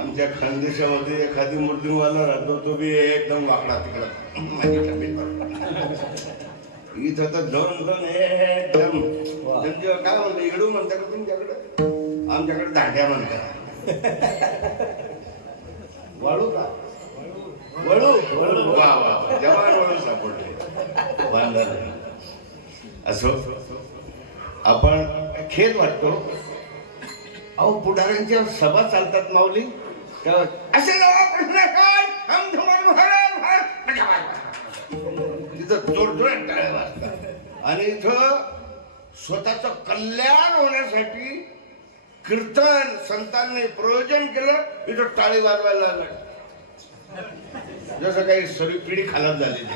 आमच्या खानदेशामध्ये एखादी मृत्यूवाला राहतो, तो बी एकदम वाकडा तिकडा माझी तब्येत इथं तर दोन एकदम काय म्हणतो इकडू म्हणता का तुमच्याकडं? आमच्याकडे दांड्या म्हणतात. वळू का? वळू वळू वा वा जवान वळू सापडले वांदा नाही. असो आपण खेद वाटतो. अहो पुढाऱ्यांच्या सभा चालतात माऊली असे तिथं जोरजोरात टाळ्या वाजतात आणि इथं स्वतःचं कल्याण होण्यासाठी कीर्तन संतांनी प्रयोजन केलं, इथं टाळी वाजवायला लागलं जसं काही सरी पिढी खालाप झालेली.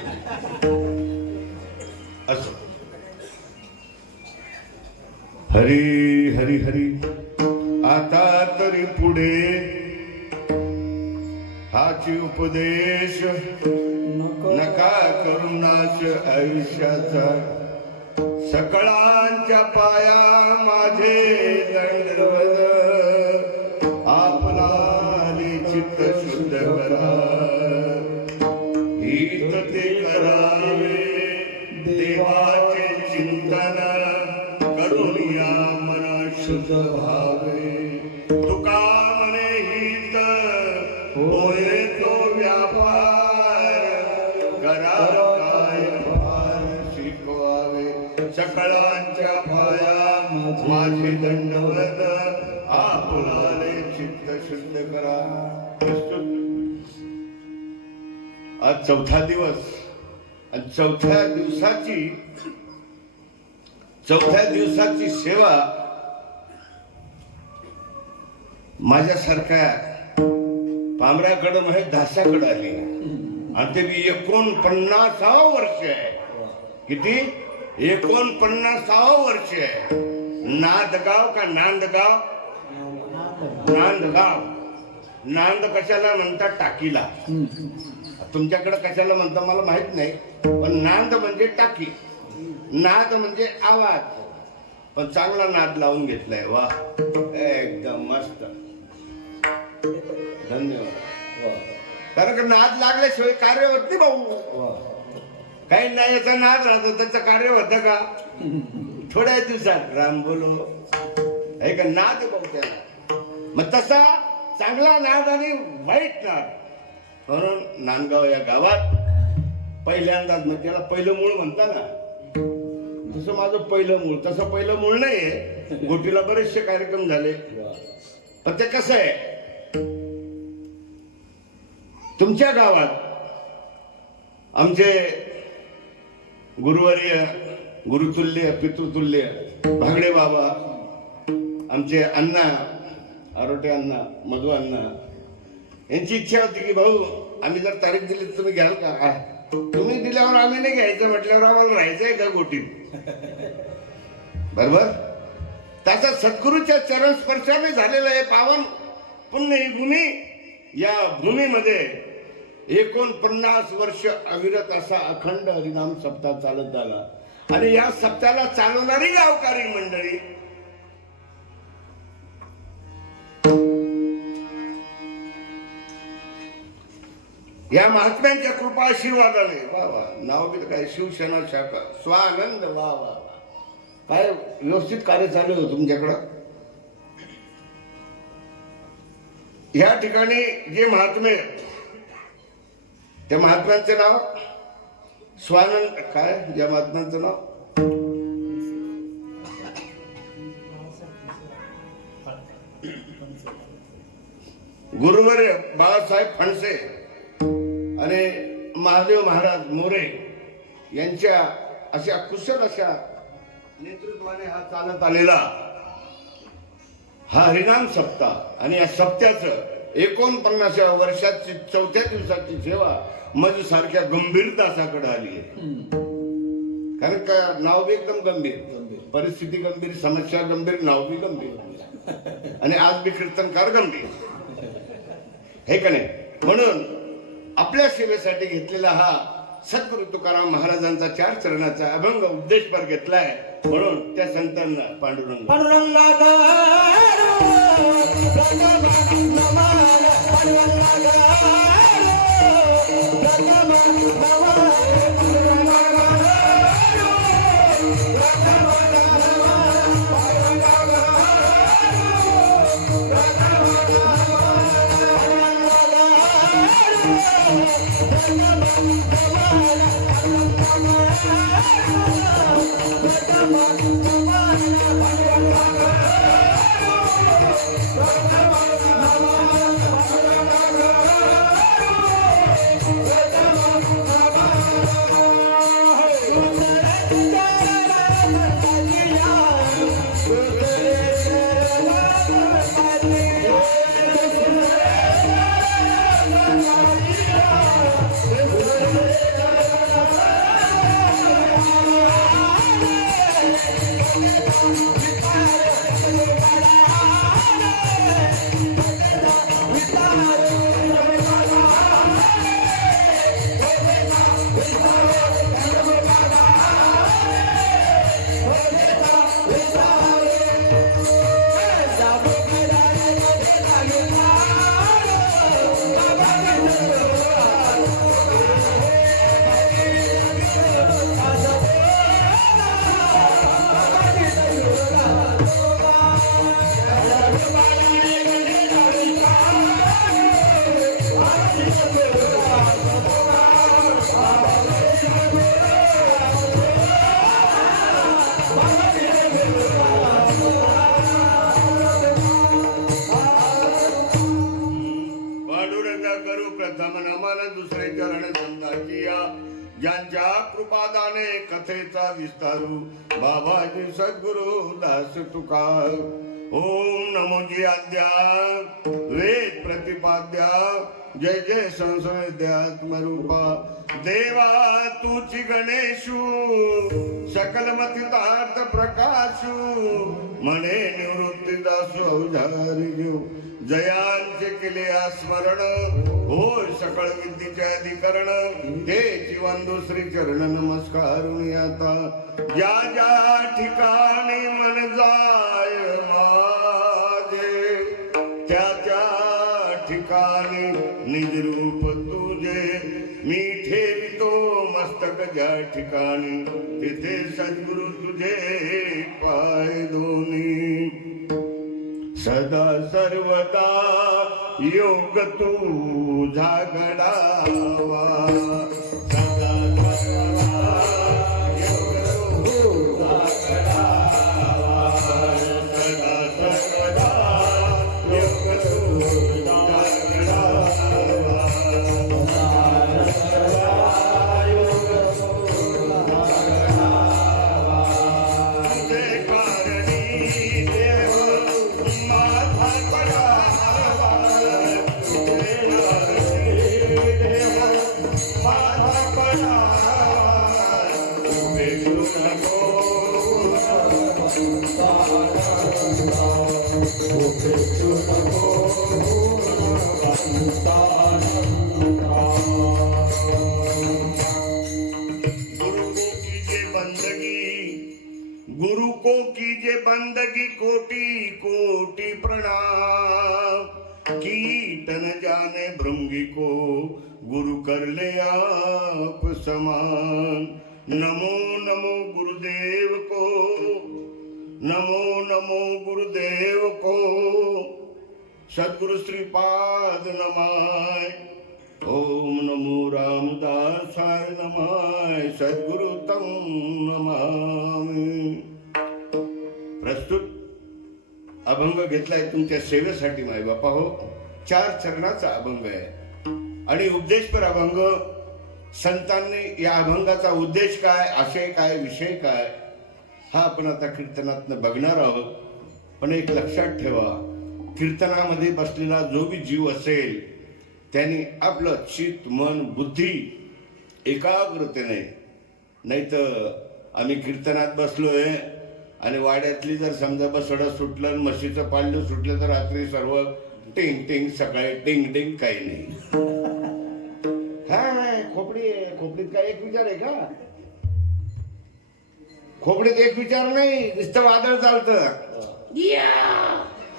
असं हरी हरी हरी. आता तरी पुढे हाची उपदेश नका करुणाच आयुष्याचा. सकळांच्या पाया माझे दंडवत आपला चित्त शुद्ध करा. हित ते करावे देवाचे चिंतन करून या मना शुद्ध व्हावे. तुका म्हणे हित होय तो व्यापार करा काय फार शिकवा. सकळांच्या पाया माझे दंडवत आपणाले चित्त शुद्ध करा. आज चौथा दिवस आणि चौथ्या दिवसाची सेवा माझ्यासारख्या पामऱ्याकडं म्हणजे धासाकडं आली आणि ते 49 वर्ष आहे. किती? 49 वर्ष आहे. नांदगाव का नांदगाव? नांदगाव. नांद कशाला म्हणतात? टाकीला. तुमच्याकडे कशाला म्हणतात मला माहित नाही, पण नांद म्हणजे टाकी, नाद म्हणजे आवाज. पण चांगला नाद लावून घेतलाय. वा, एकदम मस्त, धन्यवाद. कारण का नाद लागल्याशिवाय कार्य होत नाही भाऊ. काही नाही याचा नाद राहतो, त्याचं कार्य होतं का? थोड्या दिवसात राम बोलो आहे का नाद भाऊ त्याला. मग तसा चांगला नाद आणि वाईट नाद. म्हणून नांदगाव या गावात पहिल्यांदाच, मग त्याला पहिलं मूळ म्हणता ना, तसं माझं पहिलं मूळ. तसं पहिलं मूळ नाहीये. गोटीला बरेचसे कार्यक्रम झाले, पण ते कसं आहे, तुमच्या गावात आमचे गुरुवर्य, गुरुतुल्य, पितृतुल्य भागडे बाबा, आमचे अण्णा आरोटे अण्णा, मधु अण्णा, यांची इच्छा होती की भाऊ आम्ही जर तारीख दिली तर तुम्ही घ्याल का? तुम्ही दिल्यावर आम्ही नाही घ्यायचं म्हटल्यावर आम्हाला राहायचंय का गोटीत? बरोबर. त्याचा सद्गुरूच्या चरण स्पर्शाने झालेला आहे पावन पुण्य ही भूमी. या भूमीमध्ये 49 वर्ष अविरत असा अखंड हरिनाम सप्ताह चालत आला. आणि या सप्ताहाला चालवणारी गावकरी मंडळी या महात्म्यांच्या कृपा आशीर्वादाने, वा वा, नाव बी काय, शिवसेना शाखा स्वानंद, वा वा, काय व्यवस्थित कार्य चालू आहे तुमच्याकडं. या ठिकाणी जे महात्मे, त्या महात्म्यांचे नाव स्वानंद, काय या महात्म्यांचं नाव? गुरुवर्य बाळासाहेब फणसे आणि महादेव महाराज मोरे यांच्या अशा कुशल अशा नेतृत्वाने हा चालत आलेला हा हरिनाम सप्ताह. आणि या सप्त्याचं 49व्या वर्षाची चौथ्या दिवसाची सेवा मज सारख्या गंभीर दासाकडे आली आहे. कारण का नाव बी एकदम गंभीर, परिस्थिती गंभीर, समस्या गंभीर, नाव बी गंभीर, आणि आज बी कीर्तनकार गंभीर, हे का नाही? म्हणून आपल्या सेवेसाठी घेतलेला हा सद्गुरु तुकाराम महाराजांचा 4 चरणाचा अभंग उद्देशपर घेतलाय. म्हणून त्या संतांना पांडुरंग कथेचा विस्तारू बाबाजी सद्गुरु दास तुकार. ओम नमोजी आद्या वेद प्रतिपाद्या जय जय संसवेद्यात्मरूपा देवा तुची गणेशू सकल मतितार्थ प्रकाशू म्हणे निवृत्ती दासू अवधारी घेऊ जयांचे केले स्मरण होय सकळ विद्येचे अधिकरण ते जीवन दुसरी चरण नमस्कार आता ज्या ज्या ठिकाणी मन जाय माझे त्या त्या ठिकाणी निज रूप तुझे मी ठेवितो मस्तक ज्या ठिकाणी तिथे सद्गुरु तुझे पाय दोन्ही सदा सर्वदा योग तुझा घडावा सदा सर्वदा योग तुझा घडावा सदा सर्वदा योग तुझा घडावा गुरु को कीजे बंदगी कोटि कोटि प्रणाम कीर्तन जाने भृंगी को गुरु कर ले आप समान नमो नमो गुरुदेव को नमो नमो गुरुदेव को सद्गुरु श्रीपाद नमाय ओम नमो रामदासाय नमाय सद्गुरु तम नमामि. प्रस्तुत अभंग घेतलाय तुमच्या सेवेसाठी माय बापा हो. 4 चरणाचा अभंग आहे आणि उपदेशपर अभंग. संतांनी या अभंगाचा उद्देश काय, आशय काय, विषय काय हा आपण आता कीर्तनातनं बघणार आहोत. पण एक लक्षात ठेवा, कीर्तनामध्ये बसलेला जो बी जीव असेल त्यांनी आपलं चित्त मन बुद्धी एकाग्रतेने, नाही तर आम्ही कीर्तनात बसलोय आणि वाड्यातली जर समजा बसडं सुटलं म्हशीचं पाळलं सुटलं तर रात्री सर्व टिंग टिंग सकाळी टिंग टिंग काही नाही. काय खोपडी आहे, खोपडीत काय एक विचार आहे का? खोपडीत एक विचार नाही, नुसतं वादळ चालतं.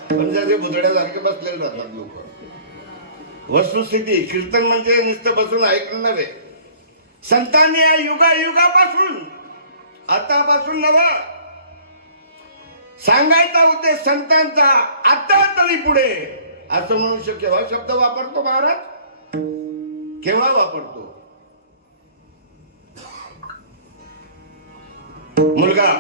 पण जर ते भुतड्यासारखे बसलेले राहतात लोक. वस्तुस्थिती कीर्तन म्हणजे नुसतं बसून ऐकलं नव्हे. संतांनी या युगायुगापासून आतापासून नवा सांगायचा उद्देश संतांचा आता तरी पुढे असं मनुष्य केव्हा शब्द वापरतो महाराज, केव्हा वापरतो? मुलगा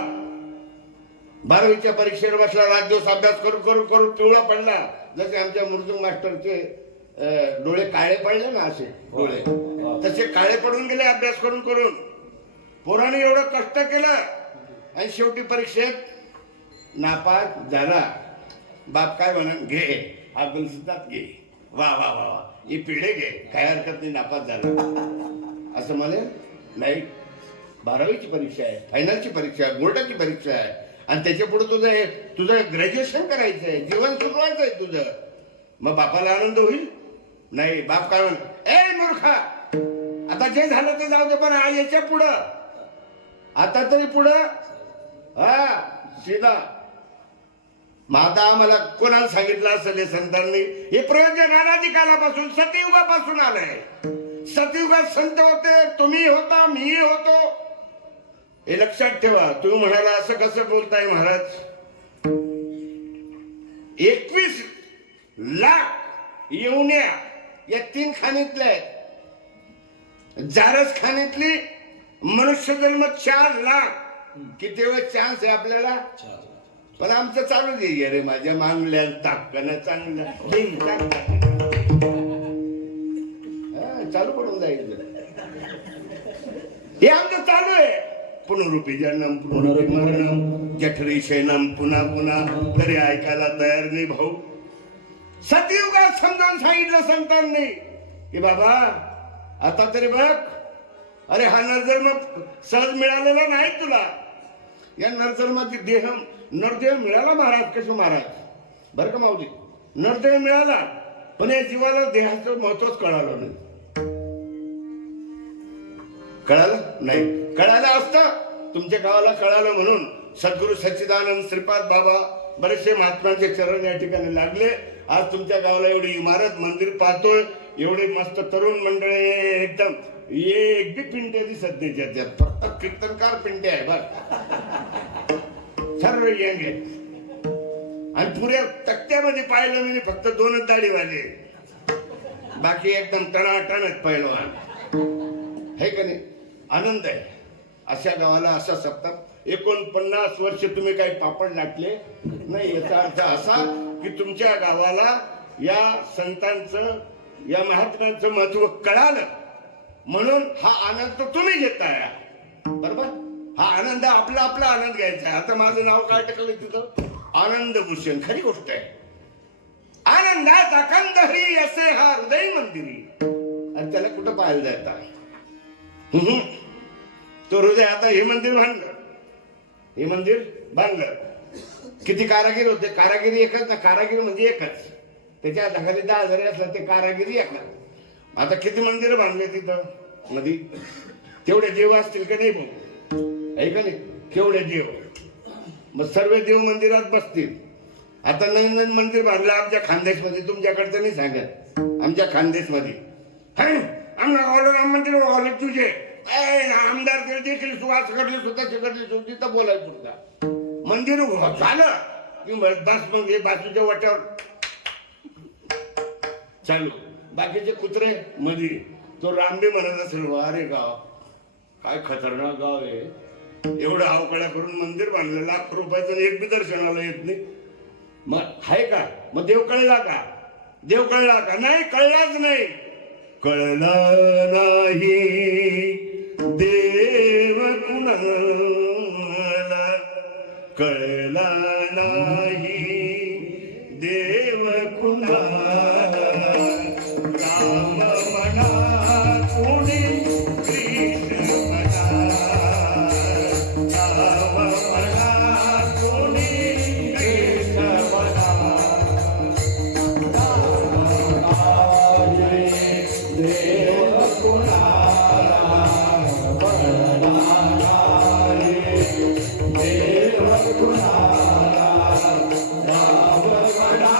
12वीच्या परीक्षेवर बसला, रात दिवस अभ्यास करून करून करून पिवळा पडला. जसे आमच्या मुर्दुंग मास्टरचे डोळे काळे पडले ना, असे डोळे तसे काळे पडून गेले अभ्यास करून करून. पोराने एवढं कष्ट केलं आणि शेवटी परीक्षेत नापास झाला. बाप काय म्हणून घे अब्दुल सिद्धार्थ घे, वा वा वा वा ही पिढे घे, काय हरकत नाही, नापास झाला असं म्हणे. नाही, 12वीची परीक्षा आहे, फायनलची परीक्षा आहे, बोर्डाची परीक्षा आहे आणि त्याच्या पुढे तुझं ग्रॅज्युएशन करायचं आहे, जीवन सुरवायचं आहे तुझं. मग बापाला आनंद होईल? नाही. बाप काय म्हण, ए मूर्खा आता जे झालं ते जाऊ दे, पण याच्या पुढं आता तरी पुढं हा सीधा. मग आता आम्हाला कोणाला सांगितलं असेल हे संतांनी? हे प्रयोजन अनादी कालापासून सतयुगापासून आलंय. सतयुगात संत होते, तुम्ही होता, मीही होतो. हे लक्षात ठेवा. तुम्ही म्हणाला असं कसं बोलताय महाराज? 21 लाख येवण्या या 3 खाणीतल्या आहेत. जारस खाणीतली मनुष्य जन्म 4 लाख. किती वेळ चान्स आहे आपल्याला? पण आमचं चालू दे रे, माझ्या मागल्या ताकदनं चांगलं चालू पडून जाईल. हे आमचं चालू आहे. पुनरुपी जन्म पुनरुपी मरणम जठरी शयनम पुन्हा पुन्हा, तरी ऐकायला तयार नाही भाऊ. सतयुगात समजावून सांगितलं संतांनी की बाबा आता तरी बघ, अरे हा नरजन्म सहज मिळालेला नाही तुला. या नरजन्माची नरदेह मिळाला महाराज. कसं महाराज बरं का माऊली, नरदेह मिळाला पण या जीवाला देहाचं महत्वच कळालं नाही. कळालं नाही, कळालं असतं तुमच्या गावाला कळालं म्हणून सद्गुरू सच्चिदानंद श्रीपाद बाबा बरेचसे महात्मांचे चरण या ठिकाणी लागले. आज तुमच्या गावाला एवढी इमारत मंदिर पाहतोय, एवढे मस्त तरुण मंडळी एकदम एक बी पिंट्या दिसत नाही त्याच्यात, फक्त कीर्तनकार पिंट्या आहे बघ, सर्व यंग आहे. आणि पुऱ्या तक्त्यामध्ये पाहिलं म्हणजे फक्त 2 दाढीवाले, बाकी एकदम टणाटणच पहिलवान आहे का नाही. आनंद आहे अशा गावाला असा सप्ताह. 49 वर्ष तुम्ही काही पापड लाटले नाही, याचा अर्थ असा की तुमच्या गावाला या संतांचं या महात्म्यांचं महत्व कळालं म्हणून हा आनंद तुम्ही घेताय. बरोबर, हा आनंद आपला आनंद घ्यायचा आहे. आता माझं नाव काय टाकलं तिथं, आनंद भूषण. खरी गोष्ट आहे, आनंदाचा कंदहरी असे हा हृदय मंदिरी. आणि त्याला कुठं पाहायला जाता, तो हृदय. आता हे मंदिर बांधलं, हे मंदिर बांधलं, किती कारागीर होते, कारागिरी एकच ना, कारागिरी म्हणजे एकच, त्याच्या हाताखाली 10,000 असलं ते कारागिरी एकच. आता किती मंदिर बांधले तिथं मध्ये, तेवढे देव असतील का नाही भाऊ, आहे का नाही, तेवढे देव. मग सर्व देव मंदिरात बसतील. आता नवीन नवीन मंदिर बांधलं आमच्या खानदेशमध्ये, तुमच्याकडचं नाही सांगत, आमच्या खानदेशमध्ये आमच्या गावाला राम मंदिर वाले तुझे आमदार देखील सुवास कडले सुद्धा तिथं बोलायचं सुद्धा. मंदिर झालं की बस, मग हे बाजूच्या वाट्यावर चालू, बाकीचे कुत्रे मध्ये. तो रामबी म्हणत असेल, अरे गाव काय खतरनाक गाव आहे, एवढं अवकळा करून मंदिर बांधलं, लाख रुपयाचं एक बी दर्शनाला येत नाही. मग आहे का, मग देव कळला का, देव कळला का, नाही कळलाच नाही. कळला नाही देव कुणाला, कळला नाही देव कुणाला. राम म्हणा कोणी कृष्ण म्हणा, राम म्हणा कोणी कृष्ण म्हणा. देव कुणाला, देव कुणाला, राम म्हणा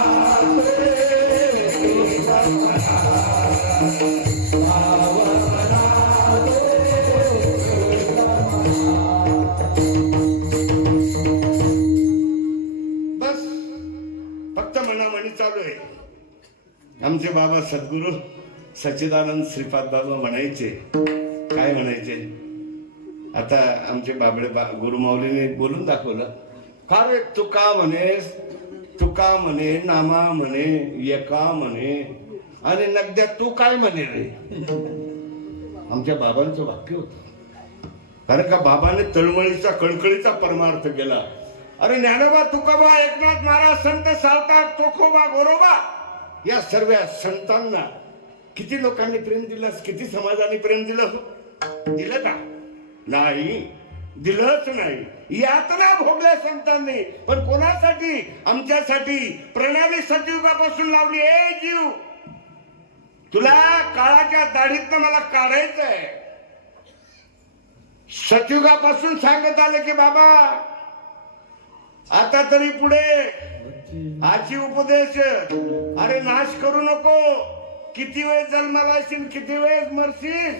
बस फक्त मनामनी चालू आहे. आमचे बाबा सद्गुरू सच्चिदानंद श्रीपाद बाबा म्हणायचे, काय म्हणायचे, आता आमचे बाबडे गुरुमाऊलीने बोलून दाखवलं, का रे तुका म्हणेस, तुका म्हणे, नामा म्हणे, एका म्हणे, आणि नगद्या तू काय म्हणे रे. आमच्या बाबांचं वाक्य होतं, कारण का बाबाने तळमळीचा कळकळीचा परमार्थ केला. अरे ज्ञानोबा, तुकोबा, एकनाथ महाराज, संत सावता, चोखोबा, गोरोबा, या सर्व संतांना किती लोकांनी प्रेम दिलं, किती समाजाने प्रेम दिलं, दिलं का, नाही दिलंच नाही. यातना भोगल्या संतांनी, पण कोणासाठी, आमच्यासाठी. प्रणाली सतयुगापासून लावली. ए जीव, तुला काळाच्या दाढीतनं मला काढायचंय. सतयुगापासून सांगत आले की बाबा आता तरी पुढे आजी उपदेश, अरे नाश करू नको, किती वेळ जन्माला येशील, किती वेळ मरशील,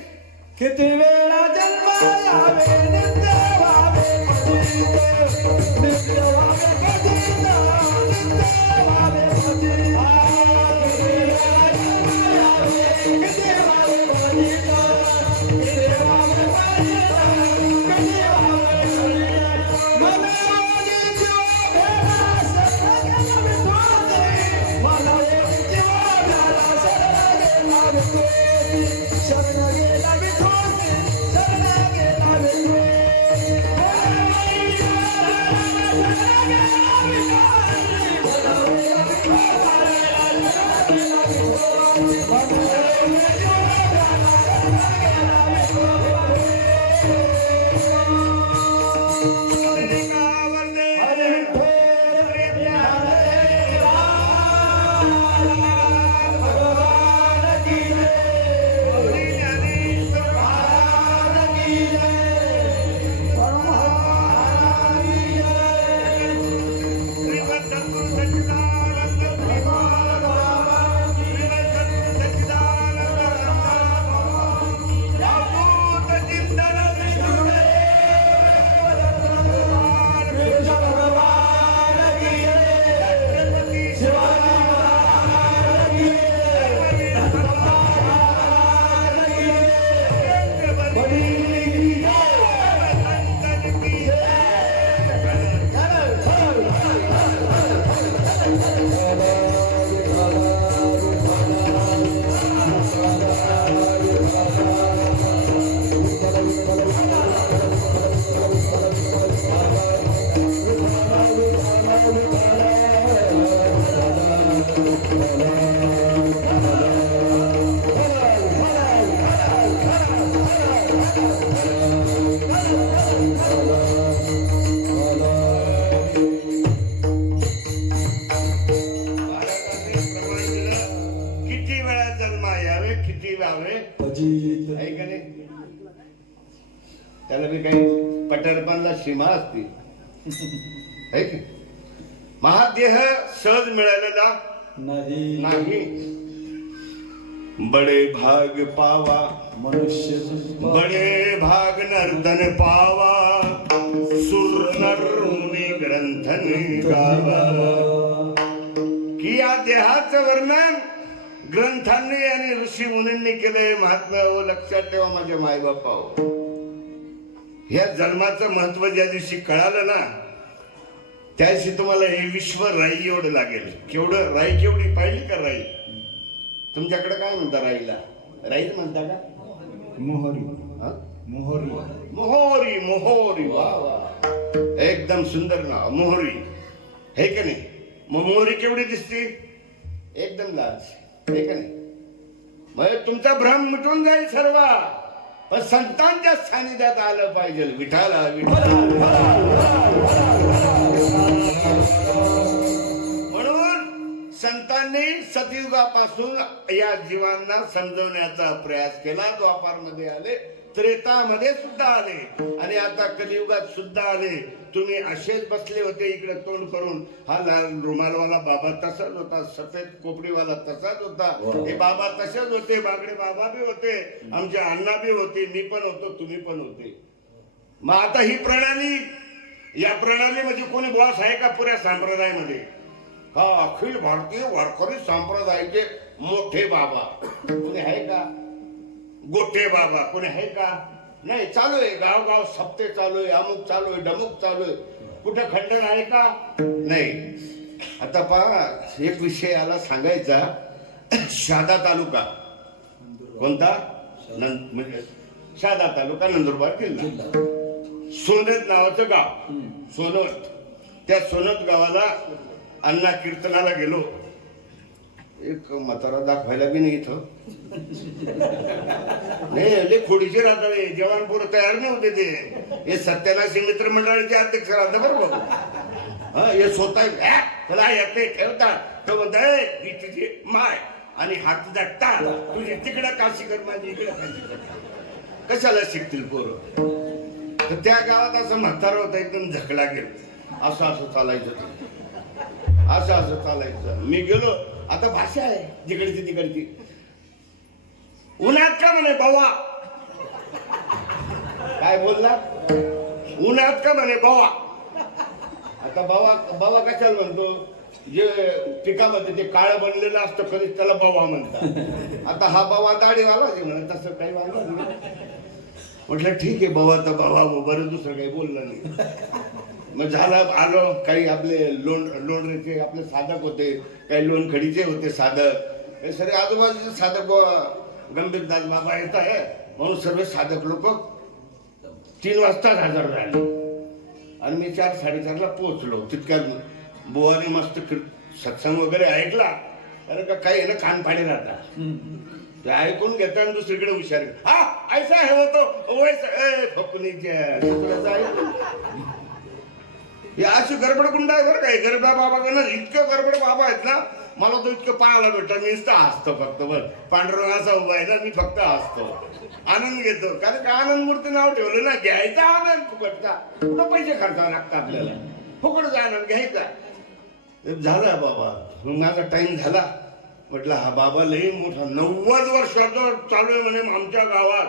किती वेळा जन्मावे, नित्य व्हावे पतित, नित्य व्हावे पतित, नित्य व्हावे पतित. किती वेळा जन्मावे, किती व्हावे पतित, किती व्हावे पतित, किती व्हावे पतित. मनाने जीव भेला शरण विश्वासी, मनाने जीव भेला शरण विश्वासी, शरण गेला विश्वासी, शरण गेला विश्वासी. हरे विठ्ठल ज्ञानदेवा भगवान की जय महाराज की जय परमहंस की जय किती वेळा जन्मा यावे किती व्हावे अजित आहे का नाही? त्याला बी काही पटरपणला सीमा असते है की? महादेह सहज मिळालेला नाही नाही. बडे भाग पावा मनुष्य बडे भाग नर्दन पावा सुर नर मुनी ग्रंथन गावा. की या देहाचं वर्णन ग्रंथांनी आणि ऋषी मुनींनी केलंय. महात्मा हो, लक्षात ठेवा माझ्या मायबापा हो. ह्या जन्माचं महत्व ज्या दिवशी कळालं ना त्या दिवशी तुम्हाला हे विश्व राई एवढं लागेल. केवढं राई केवढी पाहिली का राई? तुमच्याकडे काय म्हणता राईला? राईच म्हणता का? मोहरी हा? मोहरी मोहोरी. मोहोरी वा वा, एकदम सुंदर नाव मोहरी हे का नाही? मग मोहरी केवढी दिसते? एकदम लाल हे का नाही? मग तुमचा भ्रम मिटून जाईल सर्व. पण संतांच्या सानिध्यात आलं पाहिजे. विठाला विठाला. म्हणून संतांनी सतयुगापासून या जीवांना समजवण्याचा प्रयास केला. द्वापारमध्ये आले, त्रेतामध्ये सुद्धा आले आणि आता कलियुगात सुद्धा आले. तुम्ही असेच बसले होते इकडे तोंड करून. हा लाल रुमालवाला बाबा तसाच होता, सफेद कोपडीवाला तसाच होता, हे बाबा तसेच होते, बागडे बाबा बी होते, आमचे अण्णा बी होते, मी पण होतो, तुम्ही पण होते. मग आता ही प्रणाली, या प्रणालीमध्ये कोणी बॉस आहे का पुऱ्या संप्रदायामध्ये? हा, अखिल भारतीय वारकरी संप्रदायाचे मोठे बाबा कोणी आहे का? गोठे बाबा कोणी आहे का? नाही. चालू आहे गावगाव सप्ते चालू आहे, अमुक चालू आहे, डमुक चालू आहे. कुठं खंडन आहे का? नाही. आता पहा, एक विषय आला सांगायचा. शहादा तालुका कोणता? म्हणजे शहादा तालुका, नंदुरबार जिल्हा. सोनत नावाचं गाव, सोनत. त्या सोनत गावाला अण्णा कीर्तनाला गेलो. एक म्हातारा दाखवायला बी नाही इथं. नाही, खोडीचे राहतात, जवानपूर तयार नाही होते ते. हे सत्यानाशी मित्र मंडळाचे अध्यक्ष राहतात बरोबर. हे स्वतः त्याला येते ठेवतात. तो म्हणताय ही तुझी माय आणि हा तुझा टाळ, तुझी तिकडं काशी कर, माझी इकडे काशी कर. कशाला शिकतील पोरं? तर त्या गावात असं म्हातारा होता, एकदम झकला गेलो. असं असं चालायचं ते, असं असं चालायचं. मी गेलो. आता भाषा आहे जिकडची तिकडची. उन्हात का म्हणे बावा? काय बोलला? उन्हात का म्हणे बावा? आता बावा बावा कशाला म्हणतो? जे पिकामध्ये ते काळं बनलेलं असतं कधीच त्याला बावा म्हणतात. आता हा बावा दाढीवाला म्हणत, तसं काही वाटलं नाही. म्हटलं ठीक आहे बावा, तर बावा बरं, दुसरं काही बोललं नाही. मग झालं, आलो. काही आपले लोणरेचे आपले साधक होते, काही लोणखडीचे होते साधक, हे सगळे आजूबाजूचे साधक. गंभीरदास बाबा येत आहे म्हणून सर्व साधक लोक 3 वाजताच हजर झाले आणि मी 4-4:30ला पोहोचलो. तितक्यात बुवाने मस्त सत्संग वगैरे ऐकला. अरे का काही आहे ना, कान पाणी राहतात, ते ऐकून घेता आणि दुसरीकडे हुशार. हा ऐसा हे होतो वैसा फकुनीच्या हे अशी गडबड गुंड आहे बरं काय गरबा बाबा कडनं इतकं गडबड बाबा आहेत ना मला तो इतकं पाहायला भेटतं मी नुसतं हसतो फक्त बरं पांडुरंगाचा उभा आहे ना मी फक्त हसतो आनंद घेतो कारण का आनंद मूर्ती नाव ठेवलं ना घ्यायचा आनंद फुकटचा कुठं पैसे खर्चावे लागतात आपल्याला फुकटचा आनंद घ्यायचा झाला बाबा मग माझा टाइम झाला म्हटलं हा बाबा लई मोठा 90 वर्षाचा चालू आहे म्हणे आमच्या गावात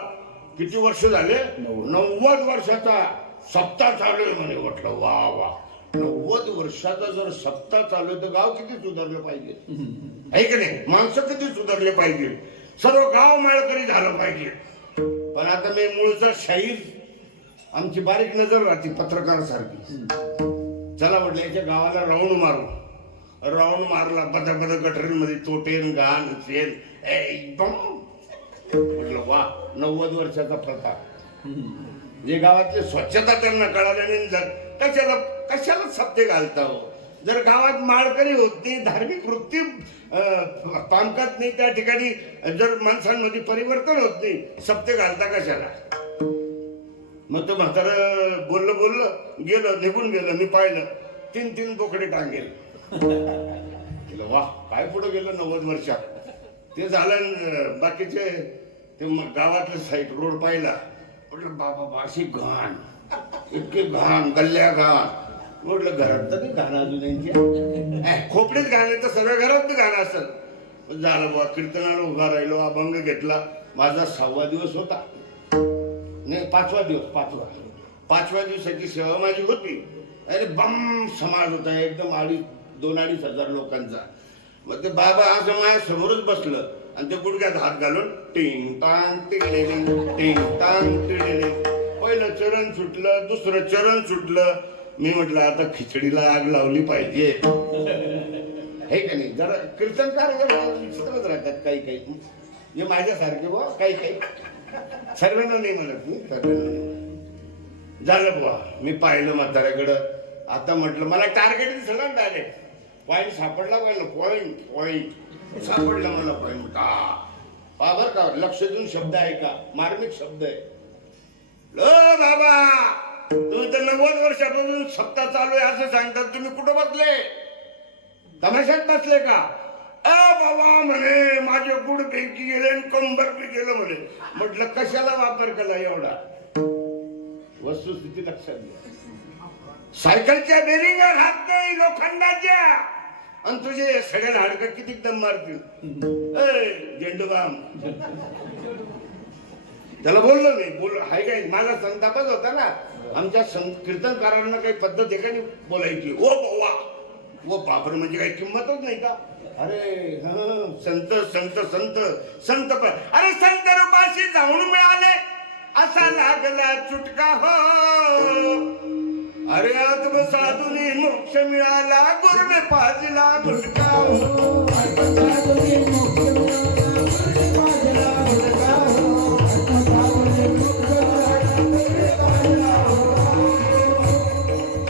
किती वर्ष झाले 90 वर्षाचा सप्ताह चालू आहे म्हणे म्हटलं वा वा 90 वर्षाचा जर सप्ताह चालू आहे तर गाव किती सुधारलं पाहिजे आहे की नाही माणसं किती सुधारले पाहिजे सर्व गाव माळकरी झालं पाहिजे पण आता मी मूळचा शाहीर आमची बारीक नजर राहते पत्रकार सारखी चला म्हटलं याच्या गावाला राऊंड मारू राऊंड मारला बदा गटरीमध्ये तोटेन घाण शेण एकदम म्हटलं वा 90 वर्षाचा प्रताप जे गावातली स्वच्छता त्यांना कळाल्याने जर कशाला सप्ते घालता हो जर गावात माळकरी होत नाही धार्मिक वृत्ती पामकात नाही त्या ठिकाणी जर माणसांमध्ये परिवर्तन होत नाही सप्ते घालता कशाला मग तो म्हातारं बोललं गेलं निघून गेलं मी पाहिलं 3 बोकडे टांगेल वा काय पुढे गेलं 90 वर्षात ते झालं बाकीचे ते गावातले साईड रोड पाहिला म्हटलं बाबा अशी घाण इतके घाण गल्ल्या घाण म्हटलं घरात तर घाण अजून खोपडीत घाण आहे तर सगळ्या घरात घाण असत झालं बाबा कीर्तनाला उभा राहिलो अभंग घेतला माझा 6वा दिवस होता नाही 5वा दिवस 5व्या दिवसाची सेवा माझी होती अरे बम समाज होता एकदम 2-2.5 हजार लोकांचा मग ते बाबा असं माझ्या समोरच बसलं आणि ते गुडघ्यात हात घालून टिंग टांग टिंग टिंग टांग टिंग पहिलं चरण सुटलं दुसरं चरण सुटलं मी म्हटलं आता खिचडीला आग लावली पाहिजे हे का नाही जरा कीर्तनकार विचित्रच राहतात काही हे माझ्यासारखे बुवा काही सर्वांना नाही म्हणत मी सर्वांना नाही झालं बुवा मी पाहिलं म्हाताऱ्याकडं आता म्हटलं मला टार्गेट दिसलं डायरेक्ट पॉईंट सापडला पाहिलं पॉईंट सापडला मला पॉईंट का बर का लक्ष देऊन शब्द आहे का मार्मिक शब्द आहे बाबा तुम्ही तर 90 वर्षापासून सप्ताह चालू आहे असं सांगतात तुम्ही कुठं बसले तमाशात बसले का बाबा म्हणे माझे गुड बेंकी गेले आणि कंबर बी गेलं म्हणे म्हटलं कशाला वापर केला एवढा वस्तुस्थिती लक्षात घ्या सायकलच्या बेरिंगवर हात नाही लोखंडाच्या आणि तुझे सगळ्या हाडकं किती दम मारतील झेंडूबाम त्याला बोललो मी हाय काय माझा संतापच होता ना आमच्या कीर्तनकारांना काही पद्धत आहे का नाही बोलायची ओ बाबा ओ बापर म्हणजे काही किंमतच नाही का अरे संत संत संत संत अरे संत रूपाशी जाऊन मिळाले असा लागला चुटका हो अरे आत्म साधुनी मोक्ष मिळाला गुरुने पाजला गुटका हो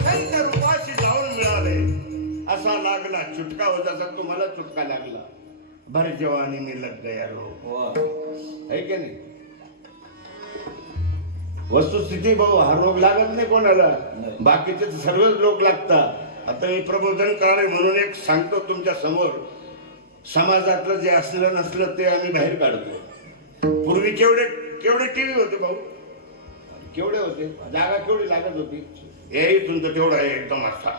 संत रूपाशी जाऊन मिळाले असा लागला चुटका हो जसा तुम्हाला चुटका लागला भर जवानी में लग गया रोग है की नाही वस्तुस्थिती भाऊ हा रोग लागत नाही कोणाला बाकीचे सर्वच रोग लागतात आता मी प्रबोधनकार आहे म्हणून एक सांगतो तुमच्या समोर समाजातलं जे असलं नसलं ते आम्ही बाहेर काढतो पूर्वी केवढे टीव्ही होते भाऊ केवढे होते जागा केवढी लागत होती हे तुमचं तेवढा आहे एकदम असा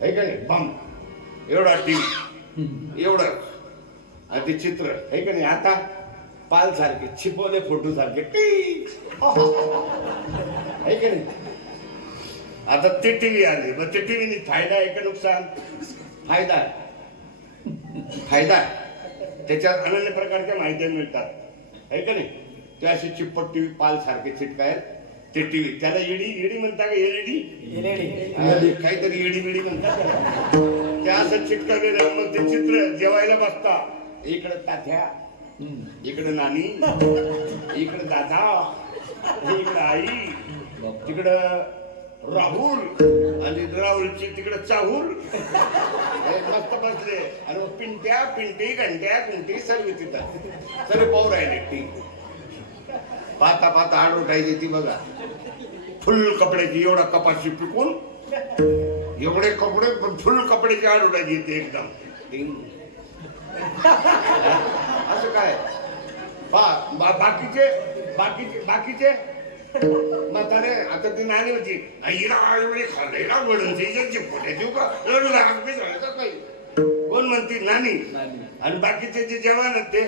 आहे का नाही बम एवढा टीव्ही एवढंच आणि ते चित्र आहे का नाही आता पाल सारखे छिपवले फोटो सारखे आहे का नाही आता ते टीव्ही आले मग ते टीव्हीने फायदा आहे का नुकसान फायदा फायदा त्याच्यात अनन्य प्रकारच्या माहिती मिळतात आहे का नाही ते असे चिप्पट टीव्ही पाल सारखे चिटकाय ते टीव्ही त्याला ईडी म्हणता का एलईडी काहीतरी ईडी म्हणतात त्या असं चिटकवलेलं मग ते चित्र जेवायला बसता इकडे तात्या इकडे नानी इकडे दादा इकडे आई तिकडं राहुल आणि राहुलची तिकडे चाहूल मस्त बसले आणि पिंटी घंट्या कुंटी सर्व तिथं सर्व पाहू राहिले ती पाता आड उठायची ती बघा फुल कपड्याची एवढा कपाशी पिकून एवढे कपडे फुल कपड्याची आड उडायची येते एकदम टिंग. असं काय बाकीचे बाकीचे बाकीचे म्हातारे आता ती नाणी होती हिरा एवढी खाल्लेला वडून फोटे देऊ का काही कोण म्हणती नानी आणि बाकीचे जे जवान आहेत ते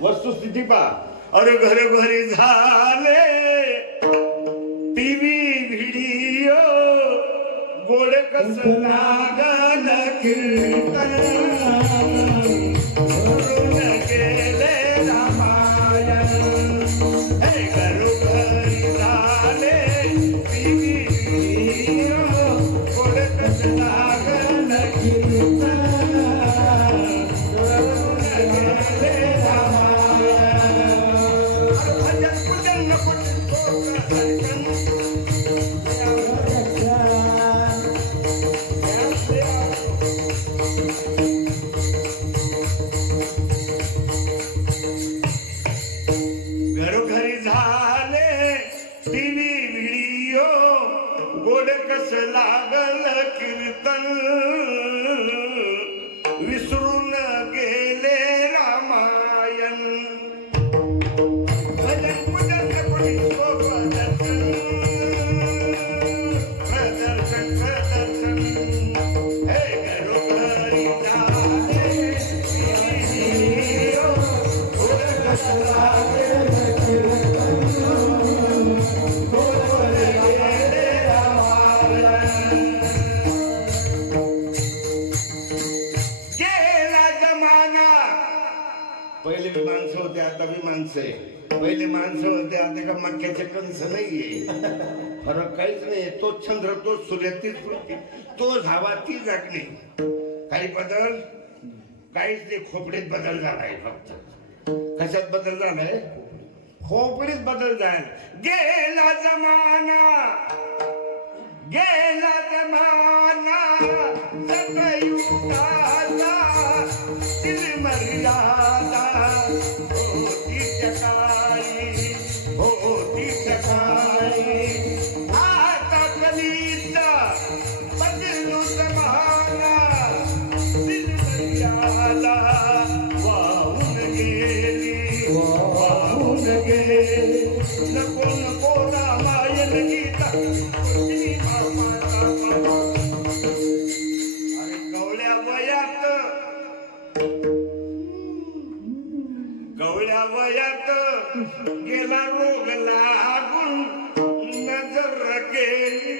वस्तुस्थिती पहा. अरे घरोघरी झाले टीव्ही व्हिडिओ गोड कस लागल कीर्तन करून गेले रामायण. हे घरोघरी झाले टीव्ही व्हिडिओ गोड कस लागल कीर्तन करून गेले रामायण. भजन पूजन नको घरोघरी झाले टीव्ही व्हिडिओ गोड कस लागल कीर्तन विसरून गेले रामायण. भजन पूजन कोणी प्रदर्शन प्रदर्शन हे घरोघरी झाले टीव्ही व्हिडिओ गोड कस लागल पहिले बी माणसं होते आता बी माणसं आहे. पहिले माणसं होते आता का मक्याचे कणस नाहीये. फरक काहीच नाही. तोच चंद्र तोच सूर्य तीच पृथ्वी तोच हवा ती जागणे. काही बदल काहीच नाही. खोपडीत बदल झालाय फक्त. कशात बदल झालाय? खोपडीत बदल झाला. गेला जमाना सतयुगाचा दिल मर्यादा होती सकाळी आता कलीचा बदलू जमाना दिल मर्यादा वाहून गेली नको नको रामायण गीता. अरे गवळ्या वयात गेला रोग लागून नजर गेली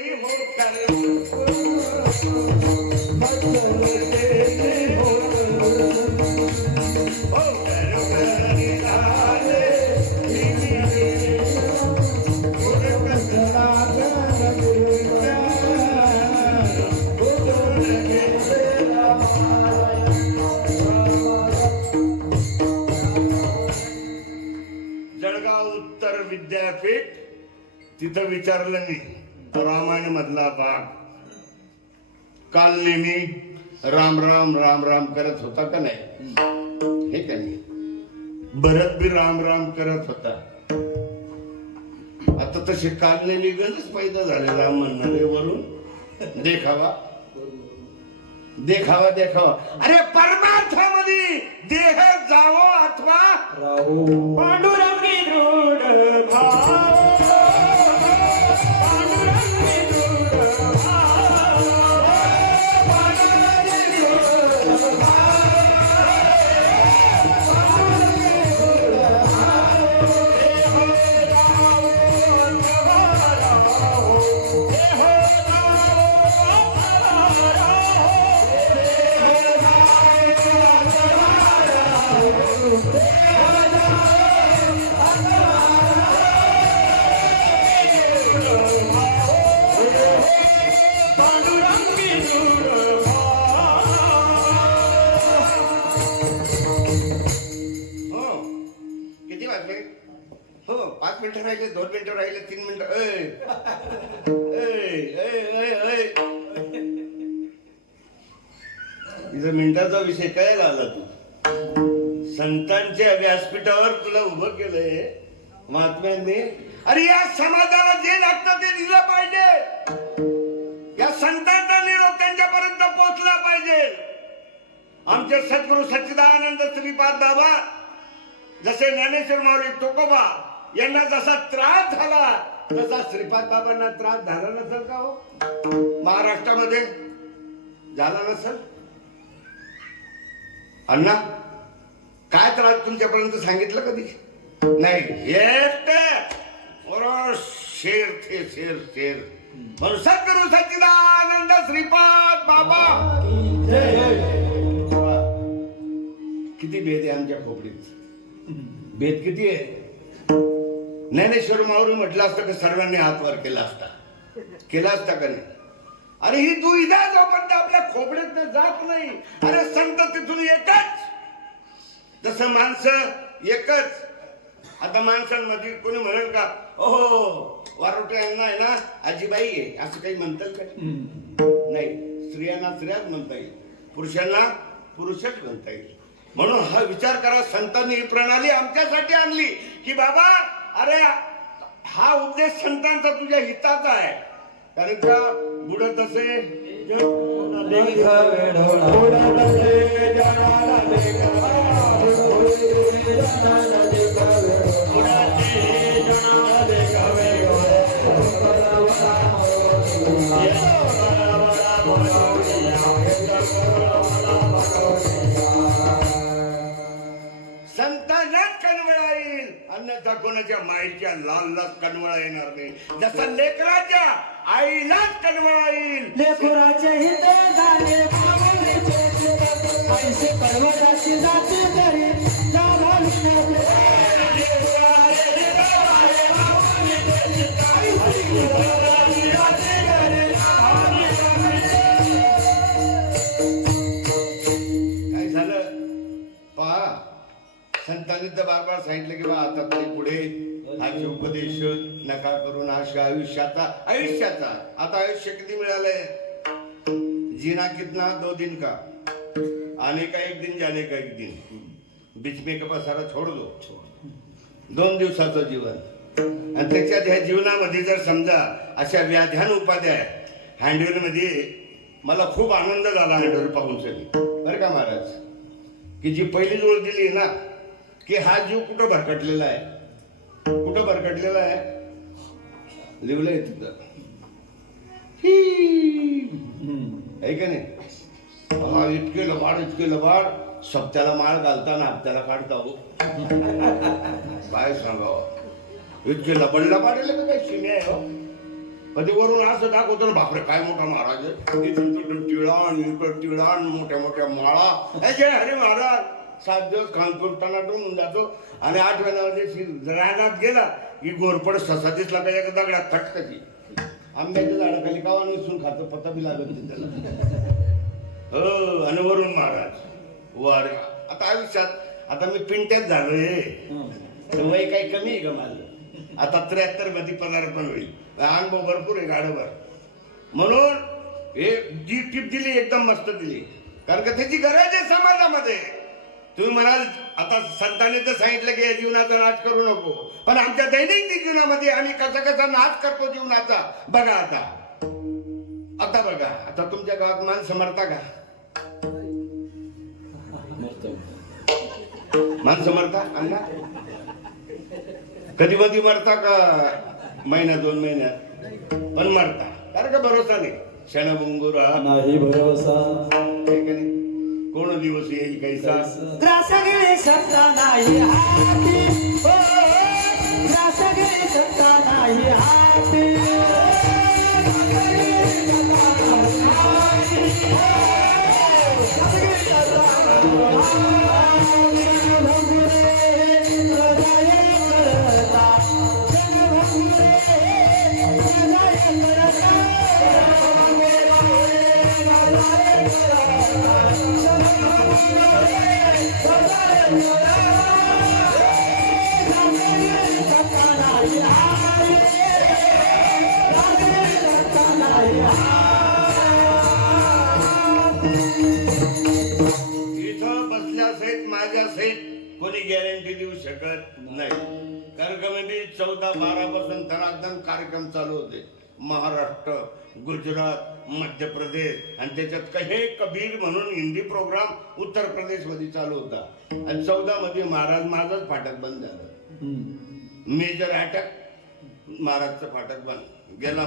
जळगाव उत्तर विद्यापीठ तिथं विचारलं मी रामायण मधला भाग. काल नेहमी राम राम राम राम करत होता का नाही? हे का नाही? भरत बी राम राम करत होता. आता तसे काललेली गणच पैदा झाले राम म्हणणारे वरून देखावा देखावा देखावा. अरे परमार्थामध्ये देह जावो अथवा राहू पांडुरंगी दृढ भाव. हो 5 मिनिटं राहिले 2 मिनिटं राहिले 3 मिनिटं. इथं मिनिटाचा विषय काय झाला? तू संतांच्या व्यासपीठावर तुला उभं केलंय महात्म्यांनी. अरे या समाजाला जे लागतं ते दिलं पाहिजे. या संतांचा निरोप त्यांच्यापर्यंत पोहोचला पाहिजे. आमचे सद्गुरू सच्चिदानंद श्रीपाद बाबा, जसे ज्ञानेश्वर माऊली तुकोबा यांना जसा त्रास झाला तसा श्रीपाद बाबांना त्रास झाला नसेल का हो? महाराष्ट्रामध्ये झाला नसेल? अण्णा काय त्रास तुमच्यापर्यंत सांगितलं कधी नाही? शेर थे शेर शेर म्हणून सद्गुरू सच्चिदानंद श्रीपाद बाबा. किती भेद आहे आमच्या खोपडीत, भेद किती आहे. ज्ञानेश्वर माऊली म्हटलं असतं की सर्वांनी हात वर केला असता का नाही? अरे ही तू इजा जोपर्यंत आपल्या खोपडीत जात नाही. अरे संत तिथून एकच, जसं माणसं एकच. आता माणसांमध्ये कोणी म्हणेल का ओहो वारोटे यांना आहे ना आजीबाई आहे असं काही म्हणतात का? नाही. स्त्रियांना स्त्रियाच म्हणता येईल, पुरुषांना पुरुषच म्हणता येईल. म्हणून हा विचार करा, संतांनी ही प्रणाली आमच्यासाठी आणली की बाबा अरे हा उपदेश संतांचा तुझ्या हिताचा आहे. कारण का बुडत असे संतांनाच कणवळा येईल, अन्यथा कोणाच्या माईच्या लाललाच कणवळा येणार नाही. जसा लेकराच्या आईलाच कणवळा येईल. लेकराचे हित झाले पैसे परवडाची जाते तरी काय झालं पहा, संतांनी तर बार बार सांगितलं की बा आता तरी पुढे हा उपदेश नका करून आयुष्याचा आता आयुष्य किती मिळालंय? जीना कितना 2 दिन का, आने का 1 दिन जाने का 1 दिन, बीच में का सारा छोड़ दो. 2 दिवसाचं जीवन. आणि त्याच्यात ह्या जीवनामध्ये जर समजा अशा व्याध्यान उपाध्या हँडवेल मध्ये, मला खूप आनंद झाला हँडवेल पाहून सगळी बरं का महाराज, की जी पहिली जोड दिली ना की हा जीव कुठं भरकटलेला आहे, कुठं भरकटलेला आहे लिहिलंय तिथं आहे का नाही? हा इतके लबाड सप्त्याला माळ घालताना हप्त्याला काढता हो. काय सांगावं, इतके लबाड काय शिमे आहे हो. कधी वरून असं दाखवतो ना बापरे काय मोठा महाराज आहे, टिळा मोठ्या मोठ्या माळा. अरे महाराज 7 दिवस खानपूर टनाटून जातो आणि 8व्या दिवशी रानात गेला की घोरपड ससा दिसला का एका दगडात खटकती. आंब्याच्या झाडाखाली कावा निसून खातो, पत्ता बी लागत नाही त्याला. हो. आणि वरून महाराज वार. आता आयुष्यात आता मी पिंट्यात झालोय, वय काही कमी आहे का माझं? आता 73 मध्ये पदार्पण होईल. अनुभव भरपूर आहे गाडवर. म्हणून हे जी टीप दिली एकदम मस्त दिली, कारण का त्याची गरज आहे समाजामध्ये. तुम्ही म्हणाल आता संतांनी तर सांगितलं की या जीवनाचा नाश करू नको, पण आमच्या दैनंदिन जीवनामध्ये आम्ही कसा नाश करतो जीवनाचा बघा. आता बघा, आता तुमच्या गावात माणसं मरता का? माणसं मरता अण्णा? कधी मधी मरता का महिना 2 महिन्यात? पण मरता. कारण का भरोसा नाही. क्षणभंगुरा नाही भरोसा, कोण दिवस येईल कैसा. सगळे सत्ता नाही हाती, सगळे सत्ता नाही हाती. कधी देऊ शकत नाही. कारण का म्हणजे 14-12 पासून धनाधन कार्यक्रम चालू होते. महाराष्ट्र, गुजरात, मध्य प्रदेश आणि त्याच्यात हे कबीर म्हणून हिंदी प्रोग्राम उत्तर प्रदेश मध्ये चालू होता. आणि 14 मध्ये महाराज माझाच फाटक बंद झालं. मेजर अटॅक, महाराजचं फाटक बंद. गेला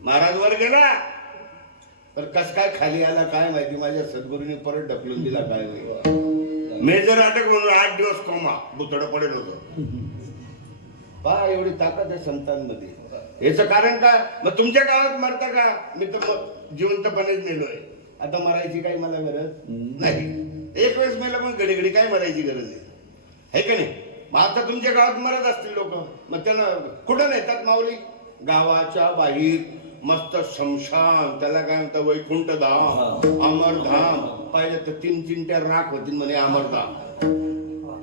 महाराज वर गेला. तर कस काय खाली आला काय माहिती. माझ्या सद्गुरूंनी परत ढकलून दिला काय नाही. मेजर अटॅक म्हणून 8 दिवस कोमा, बुतडं पडेल होतं. पहा एवढी ताकद आहे संतांमध्ये. याचं कारण काय. मग तुमच्या गावात मरता का. मी तर जिवंतपणेच मेलोय. आता मरायची काही मला गरज नाही. एक वेळेस मेला पण घडी घडी काय मरायची गरज आहे का नाही. मग आता तुमच्या गावात मरत असतील लोक. मग त्यांना कुठं नेतात माऊली. गावाच्या बाहेर मस्त शमशान, त्याला काय म्हणतात वैकुंठ धाम, अमरधाम. पाहिजे तर 3 चिंट्या राख होतील म्हणे अमरधाम,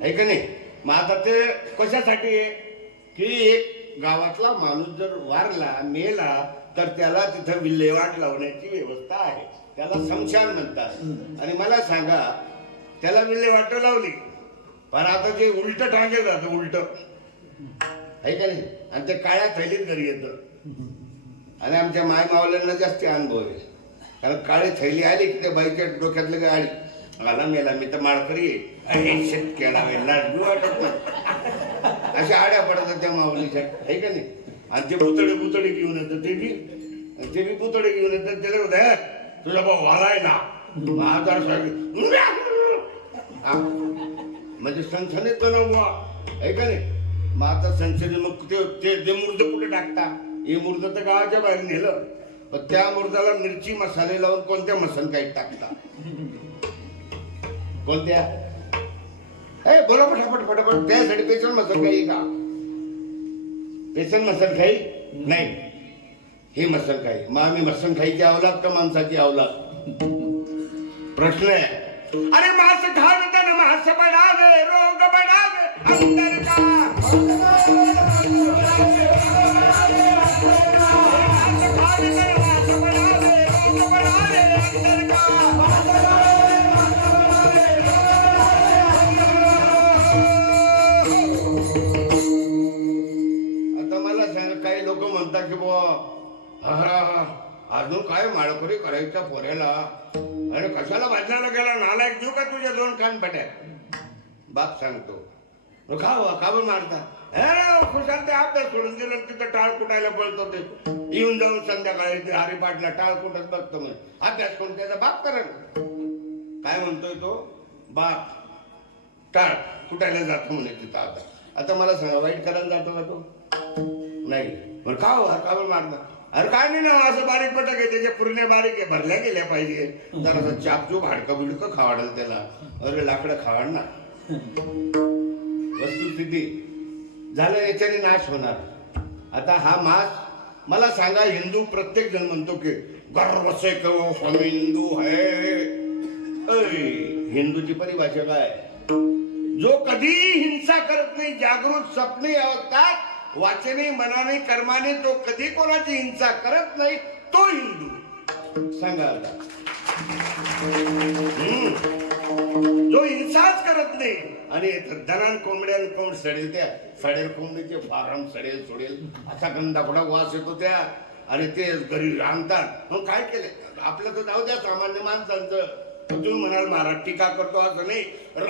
आहे का नाही. मग आता ते कशासाठी आहे की एक गावातला माणूस जर वारला मेला तर त्याला तिथं विल्हेवाट लावण्याची व्यवस्था आहे. त्याला शमशान म्हणतात. आणि मला सांगा त्याला विल्हेवाट लावली पण आता जे उलट टांगे जात उलट, आहे का नाही. आणि ते काळ्या थैलीत घरी येतं. आणि आमच्या माय मावल्यांना जास्त अनुभव आहे. कारण काळी थैली आली की त्या बाईच्या डोक्यातलं काय आली आला मेला मी तर माळकरी आहे शेतक्याला लाडू वाटत नाही. अशा आड्या पडतात त्या माऊलीच्या, आहे का नाही. आणि ते पुतळे घेऊन येतात. ते बी पुतळे घेऊन येतात. त्याला होत तुझा भाऊ आलाय ना म्हणजे संसदेत नव्हा, आहे का नाही. मग आता संसदे मग ते मुर्द कुठे टाकता. हे मुर्द तर गावाच्या बाहेर नेलं. पण त्या मुर्दाला मिरची मसाले लावून कोणत्या मसनकाईत टाकता. कोणत्या बोला फटाफट त्यासाठी पेशन मसनकाई का. पेशन मसनकाई नाही, हे मसनकाई. मग आम्ही मसनकाईची अवलाद का माणसाची अवलाद. प्रश्न आहे. अरे मांस खावे तर मांस बढ़ावे रोग बढ़ावे अंदर का. आता मला सांग काही लोक म्हणतात की बुवा अजून काय माळकरी करायचा पोऱ्याला आणि कशाला भाजण्याला गेला नालायक देऊ का तुझ्या 2 कानपट्या. बाप सांगतो खावं मारता. खुशाल ते अभ्यास सोडून दिलं तिथं टाळ कुटायला पळतो. ते येऊन जाऊन संध्याकाळी ते हरिपाठला टाळ कुठत बघतो म्हणे. अभ्यास करून त्याचा बाप करण. काय म्हणतोय तो बाप टाळ कुटायला जातो म्हणे तिथं. आता मला सांगा वाईट करायला जातो का तो नाही. बरं खावं मारता. अरे काय नाही ना असं बारीक पटक आहे. त्याच्या पूर्ण बारीक आहे भरल्या गेल्या पाहिजे. जरा असं चापचूप हाडकं बिडकं खावाडल त्याला. अरे लाकडं खावाड ना. वस्तुस्थिती झालं याच्याने नाश होणार. आता हा मास मला सांगा हिंदू प्रत्येक जण म्हणतो की गर्व से कहो हम हिंदू है. हिंदूची परिभाषा काय. जो कधी हिंसा करत नाही, जागृत स्वप्ने अवतात वाचने मनाने कर्माने, तो कधी कोणाची हिंसा करत नाही तो हिंदू. सांगा आता. जो हिंसाच करत नाही आणि धनान कोंबड्यान कोंब सडेल त्या सडेल कोंबडीचे फार्म सडेल सोडेल असा गंधापडा वास येतो त्या. आणि ते घरी रांधतात. मग काय केलं आपलं तर जाऊ द्या सामान्य माणसांचं. तुम्ही म्हणाल महाराज टीका करतो असं नाही.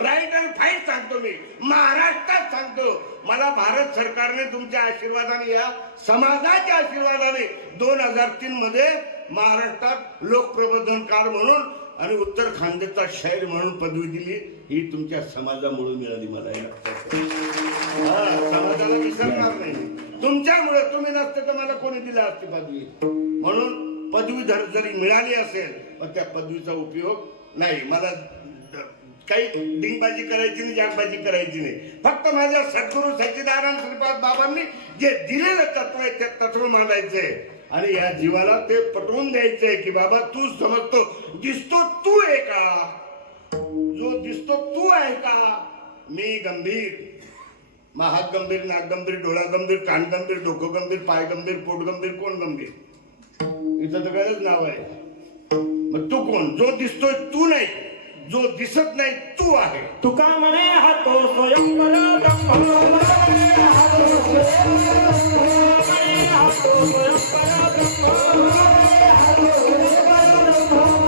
राईट अँड फाईट सांगतो मी. महाराष्ट्रात सांगतो. मला भारत सरकारने तुमच्या आशीर्वादाने या समाजाच्या आशीर्वादाने 2003 मध्ये महाराष्ट्रात लोकप्रबोधनकार म्हणून आणि उत्तर खानदेशचा शाहीर म्हणून पदवी दिली. ही तुमच्या समाजामुळे मिळाली मला. समाजाला विसरणार नाही. तुमच्यामुळे. तुम्ही नसते तर मला कोणी दिला असती पदवी. म्हणून पदवीधर जरी मिळाली असेल पण त्या पदवीचा उपयोग नाही. मला काही डिंगबाजी करायची नाही, जागबाजी करायची नाही. फक्त माझ्या सद्गुरू सच्चिदानंद श्रीपाद बाबांनी जे दिलेलं तत्व आहे ते तत्व मांडायचंय आणि या जीवाला ते पटवून द्यायचंय की बाबा तू समजतो दिसतो तू आहे का. जो दिसतो तू आहे का. मी गंभीर, हात गंभीर, नाक गंभीर, डोळा गंभीर, कान गंभीर, डोकं गंभीर, पाय गंभीर, पोट गंभीर. कोण गंभीर. इथं तर गरज नाव आहे. मग तू कोण. जो दिसतोय तू नाही जो दिसत नाही तू आहे. तुका म्हणे हा तो स्वयंवर ब्रह्म म्हणे हा तो स्वयंवर म्हणे हा तो स्वयंवर ब्रह्म हा तो स्वयंवर ब्रह्म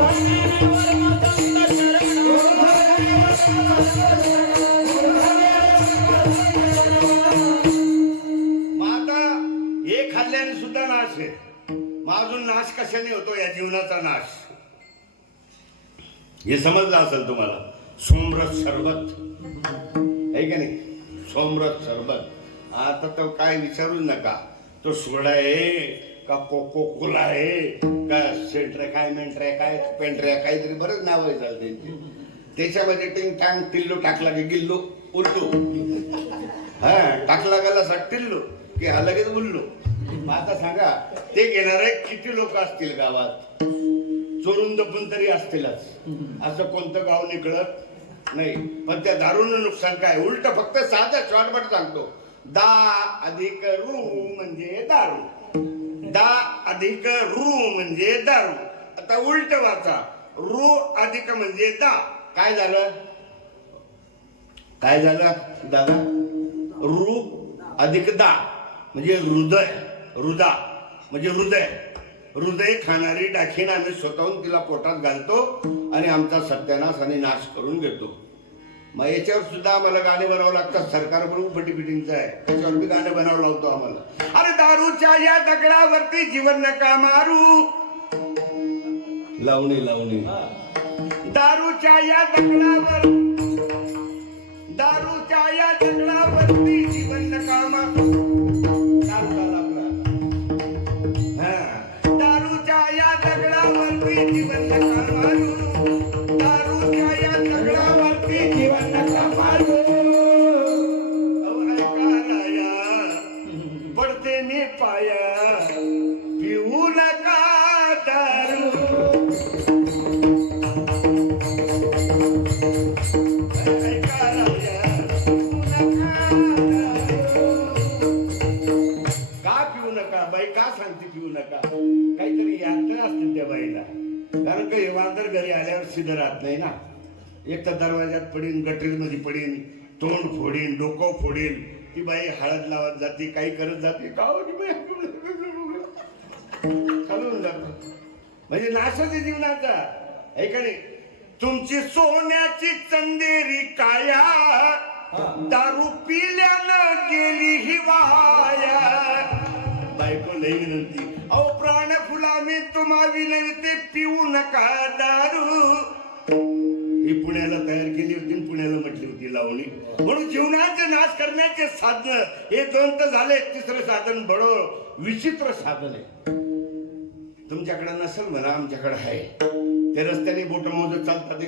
आता हे खाल्ल्याने सुद्धा नाश आहे. मग अजून नाश कशाने होतो? या जीवनाचा नाश. हे समजलं असेल तुम्हाला. सोमरस सरबत आहे का नाही? सोमरस सरबत आता तो काय विचारूच नका. तो सोडा आहे का कोको कोला आहे का सेंट्रे काय मेंट्रे काय पेंट्रे काहीतरी बरेच नाव आहे चालते. त्याच्यामध्ये टिंग टांग टिल्लू टाकला की गिल्लू उल्लू. हा टाकला गेला टिल्लू की हा लगेच उल्लू. मग आता सांगा ते घेणारे किती लोक असतील गावात? चोरून दपून तरी असतीलच. असं कोणतं गाव निकळत नाही. पण त्या दारूनं नुकसान काय? उलट फक्त साधा शॉर्टकट सांगतो. दा अधिक रू म्हणजे दारू. दा अधिक रू म्हणजे दारू. आता उलट वाचा. रू अधिक म्हणजे दा. काय झालं? काय झालं दादा? रू अधिक दा म्हणजे हृदय. हृदा म्हणजे हृदय. हृदय खाणारी डाखीन आम्ही स्वतःहून तिला पोटात घालतो आणि आमचा सत्यानाश आणि नाश करून घेतो. मग याच्यावर सुद्धा आम्हाला गाणे बनावं लागतात. सरकार पण फटीफिटिंगचं आहे. त्याच्यावर बी गाणे बनावं लावतो आम्हाला. अरे दारूच्या या दगडावरती जीवन नका मारू. लावणी लावणी. दारूच्या या दगडावर दारूच्या या दगडावरती जीवन नका मारू. दारूच्या या दगडावरती जीवन नका मारू. दारूच्या या दगडावरती जीवन नका मारू. पडते मी पाया पिऊ नका दारू. का पिऊ नका? बाई का सांगते पिऊ नका? काहीतरी यंत्र असते त्या बाईला. कारण का वांदर घरी आल्यावर सिद्ध राहत नाही ना. एक तर दरवाजात पडीन, गटरीमध्ये पडीन, तोंड फोडीन, डोकं फोडीन. ती बाई हळद लावत जाते, काही करत जाते. खालून जात म्हणजे नाशच जीवनाचा आहे का नाही? तुमची सोन्याची चंदेरी काया दारू पिल्यानं गेली ही वाया. बायको लई विनंती. अहो प्राण फुला मी तुम्हा विनंती पिऊ नका दारू. ही पुण्याला तयार केली होती, पुण्याला म्हटली होती लावणी. म्हणून जीवनाचे नाश करण्याचे साधन हे दोन तर झाले. तिसरं साधन बड विचित्र साधन आहे. तुमच्याकडे नसेल म्हणा, आमच्याकडे आहे. ते रस्त्याने बोट मोजत चालतात. ते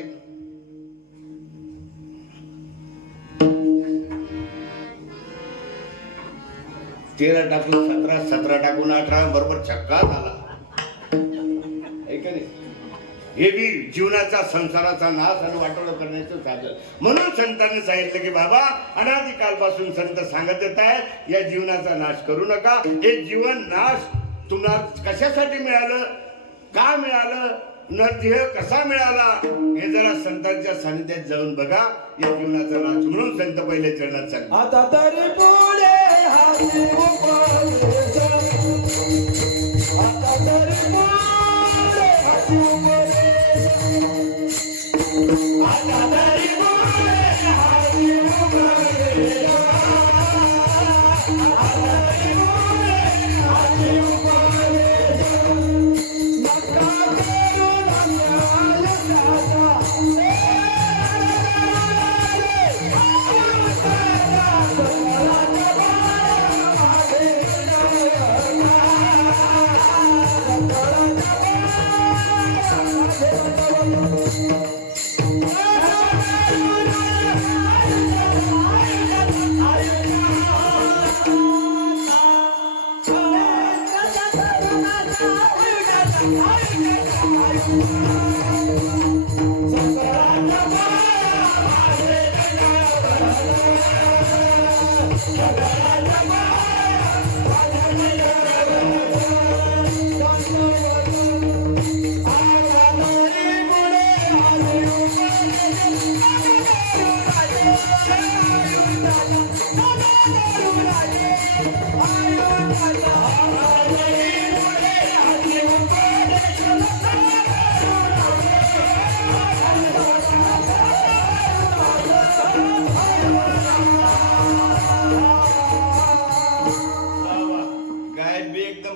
तेरा टाकून 17, 17 टाकून 18 बरोबर छक्का झाला. हे बी जीवनाचा संसाराचा नाश आणि वाटोळं करण्याचं साधन. म्हणून संतांनी सांगितलं की बाबा अनादिकालपासून संत सांगत येत आहे या जीवनाचा नाश करू नका. हे जीवन नाश तुम्हाला कशासाठी मिळालं, का मिळालं, नरदेह कसा मिळाला हे जरा संतांच्या सानिध्यात जाऊन बघा. या जीवनाचा नाश म्हणून संत पहिले चरणात सांगतात. आता तरी पुढे हाती उपदेश. आता तरी पुढे हाती उपदेश. आता तरी पुढे हाती उपदेश. आता तरी पुढे हाती उपदेश. नका करू अन्याय साधा.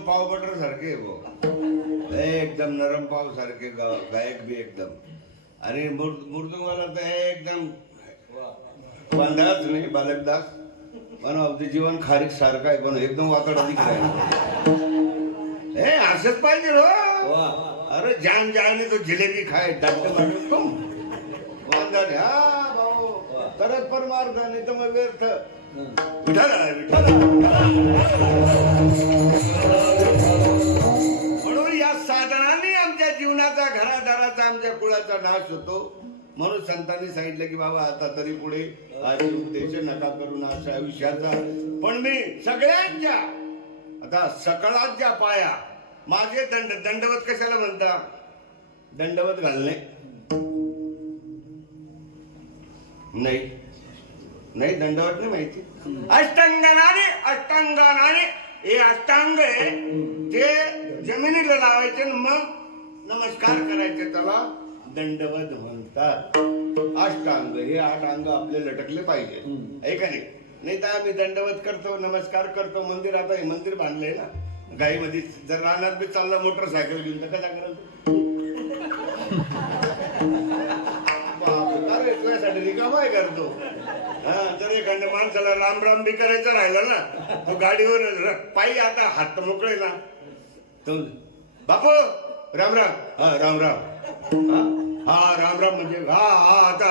एकदम पाव बटर सारखे एकदम नरम पाव सारखे गायक बी एकदम. आणि मृदुंगाला तर एकदम बांधाच नाही बालकदास पण अवधी जीवन खारीक सारखं आहे पण एकदम वाकडा दिसलाय. हे असंच पाहिजे हो. अरे जान जाने तो जिलेबी खाय डॉक्टर मारून तुम वांधाने हा भाऊ तरच परमार्थ नाही तर मग व्यर्थ. विठाला म्हणून या साधनाने आमच्या जीवनाचा घरादाराचा आमच्या कुळाचा नाश होतो. म्हणून संतांनी सांगितलं की बाबा आता तरी पुढे उद्देश नका करू अशा आयुष्याचा. पण मी सगळ्यांच्या आता सकळांच्या पाया माझे दंडवत कशाला म्हणता. दंडवत घालणे नाही दंडवत नाही माहिती. अष्टांगाने हे अष्टांग आहे ते जमिनीला लावायचे मग नमस्कार करायचे त्याला दंडवत म्हणतात. अष्टांग हे 8 अंग आपले लटकले पाहिजे आहे का नाही तर आम्ही दंडवत करतो नमस्कार करतो. मंदिर आता हे मंदिर बांधलंय ना गाईमध्ये जर रानात बी चालला मोटरसायकल घेऊन तर कसा कराल तुझ्यासाठी रिकामा आहे करतो. हा जर एखाद्या माणसाला राम राम बी करायचं राहिलं ना तो गाडीवर पायी आता हात मोकळे ना तो बापू राम राम हा राम राम हा राम राम म्हणजे हा हा आता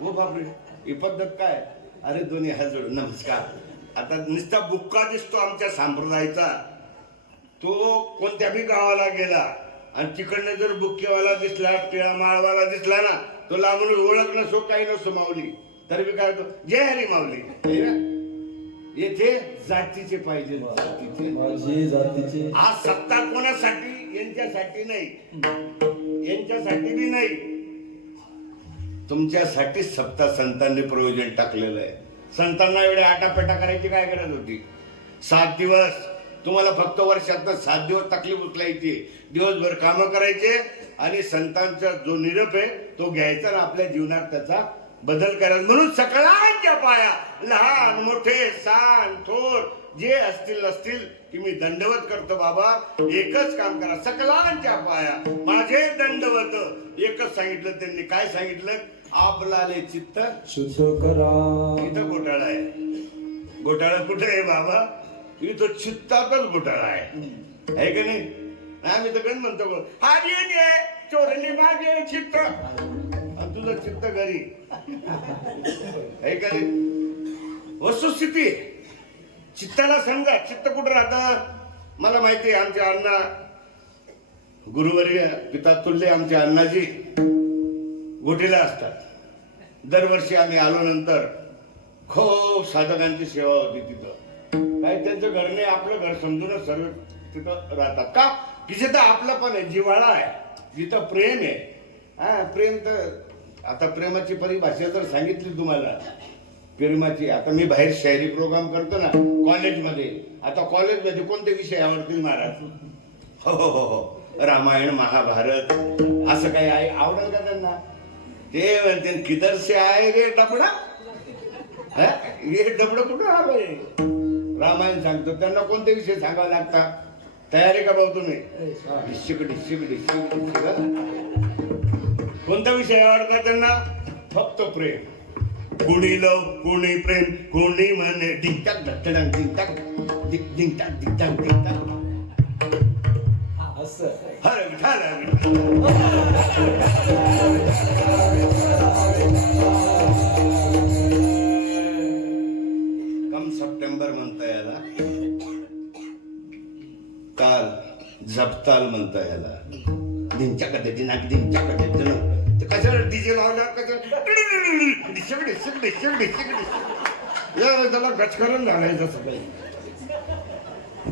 हो बापरे ही पद्धत काय. अरे दोन्ही हात जोडून नमस्कार. आता नुसता बुक्का दिसतो आमच्या संप्रदायाचा तो कोणत्या बी गावाला गेला आणि तिकडनं जर बुक्केवाला दिसला टिळा माळवाला दिसला ना तो लांबून ओळख नसो काही नसो माऊली तर बी काय जय हरी माऊली. येथे जातीचे पाहिजे माझी जातीचे. आज सत्ता कोणासाठी यांच्यासाठी नाही यांच्यासाठी बी नाही तुमच्यासाठी सप्ता संतांनी प्रयोजन टाकलेलं आहे. संतांना एवढे आटापेटा करायची काय गरज होती. 7 दिवस तुम्हाला फक्त वर्षातनं 7 दिवस तकलीफ उचलायची दिवसभर कामं करायचे आणि संतांचा जो निरोप आहे तो घ्यायचा आणि आपल्या जीवनात त्याचा बदल करायचा. म्हणून सगळ्यांच्या पाया लहान मोठे सान थोर जे असतील नसतील की मी दंडवत करतो बाबा. एकच काम करा सकलांच्या पाया माझे दंडवत. एकच सांगितलं त्यांनी काय सांगितलं आपलाले चित्त शुद्ध करा. इथं घोटाळा आहे. घोटाळा कुठे आहे बाबा इथं चित्तातच घोटाळा आहे का नाही. आम्ही तर गण म्हणतो हाजी चोरली माझे चित्त आणि तुझं चित्त घरी आहे का नाही. वस्तुस्थिती चित्ताला समजा चित्त कुठं राहत मला माहिती आहे. आमच्या अण्णा गुरुवर्य पिता तुल्य आमच्या अण्णाजी गोटीला असतात. दरवर्षी आम्ही आलो नंतर खूप साधकांची सेवा होती तिथं. काही त्यांचं घर नाही आपलं घर समजूनच सर्व तिथं राहतात का की जिथं आपलं पण आहे जिव्हाळा आहे जिथं प्रेम आहे. हा प्रेम तर आता प्रेमाची परिभाषा जर सांगितली तुम्हाला प्रेमाची. आता मी बाहेर शायरी प्रोग्राम करतो ना कॉलेजमध्ये. आता कॉलेजमध्ये कोणते विषय आवडतील महाराज. हो रामायण महाभारत असं काही आहे आवडेल का त्यांना. ते म्हणते किधर से आहे रे डबडा हे डबडं कुठं आलोय. रामायण सांगतो त्यांना कोणते विषय सांगावे लागतात. तयारी का भाऊ तुम्ही डिस्शिक कोणता विषय आवडता त्यांना. फक्त प्रेम. कोणी लव कोणी प्रेम कोणी म्हणे डिंगटाक धडधडांग डिंगटाक डिंगटाक डिंगटाक डिंगटाक असं हर विठाल कम सप्टेंबर म्हणता याला काल झपताल म्हणता याला दिनच्याकडे दिनाक दिनच्याकडे कशाला डीजे लावला कशाला त्याला गचकरण घालायचं सगळं.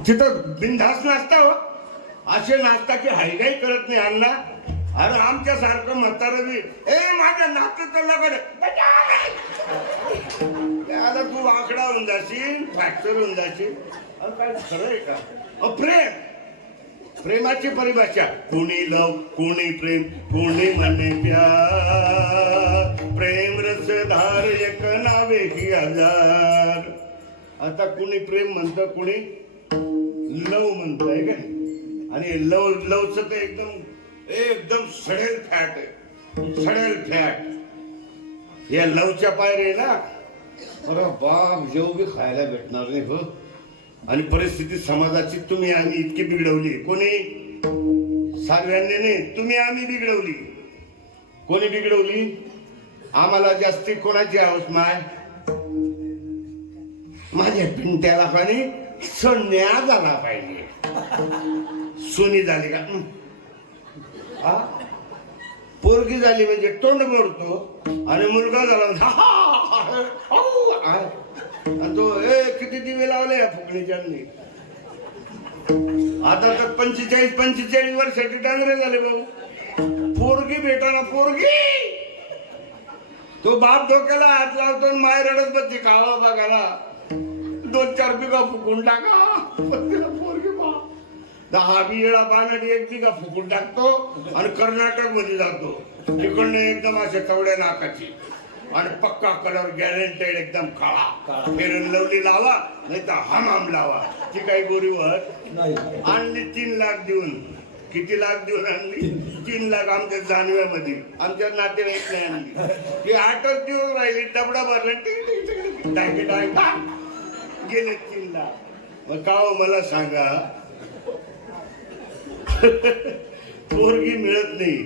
तिथं बिनधास्त नाचता हो असे नाचता की हायगाई करत नाही अण्णा. अरे आमच्या सारखं म्हातारं बी माझं नाचत लगड त्याला तू आकडा होऊन जाशील फ्रॅक्चर होऊन जाशील. अरे काय खरं आहे का. प्रेम प्रेमाची परिभाषा कोणी लव कोणी प्रेम कोणी म्हणे प्यार प्रेम रस धार एक नावे की हजार. आता कुणी प्रेम म्हणतं कुणी लव म्हणताय का नाही? आणि लवच तर एकदम एकदम सडेल फॅट आहे, सडेल फॅट. या लवच्या पायरे ना अरे बाप जेव बी खायला भेटणार नाही हो. आणि परिस्थिती समाजाची तुम्ही आम्ही इतकी बिघडवली. कोणी? सर्वांनी नाही, तुम्ही आम्ही बिघडवली. कोणी बिघडवली? आम्हाला जास्ती कोणाची हौस माय? माझ्या पिंट्याला पाणी सोन्या झाला पाहिजे. सोनी झाली का? हा? पोरगी झाली म्हणजे तोंड मोडतो आणि मुलगा झाला आणि तो किती दिवे लावले या फुकणीच्यांनी. आता तर 45 वर्षाचे डांगरे झाले भाऊ. पोरगी भेटाना पोरगी. तो बाप डोक्याला हात लावतो आणि माय रडत बसते खावा बघायला. 2-4 बिघा फुकून टाका पोरगी बा. 10 बिळा बाणडी 1 बिघा फुकून टाकतो आणि कर्नाटक मध्ये जातो. तिकडनं एकदम अशा चवड्या नाकाची आणि पक्का कलर गॅरंटेड एकदम काळा. फेरन लवली लावा नाही तर हमाम लावा. ती काही गोरीवर नाही. आणली 3 लाख देऊन. किती लाख देऊन आणली? 3 लाख आमच्या जानव्यामध्ये. आमच्या नातेवाईक नाही आणली. ती 8च दिवस राहिली. डबडा भरला गेले 3 लाख. मग का हो मला सांगा पोरगी मिळत नाही.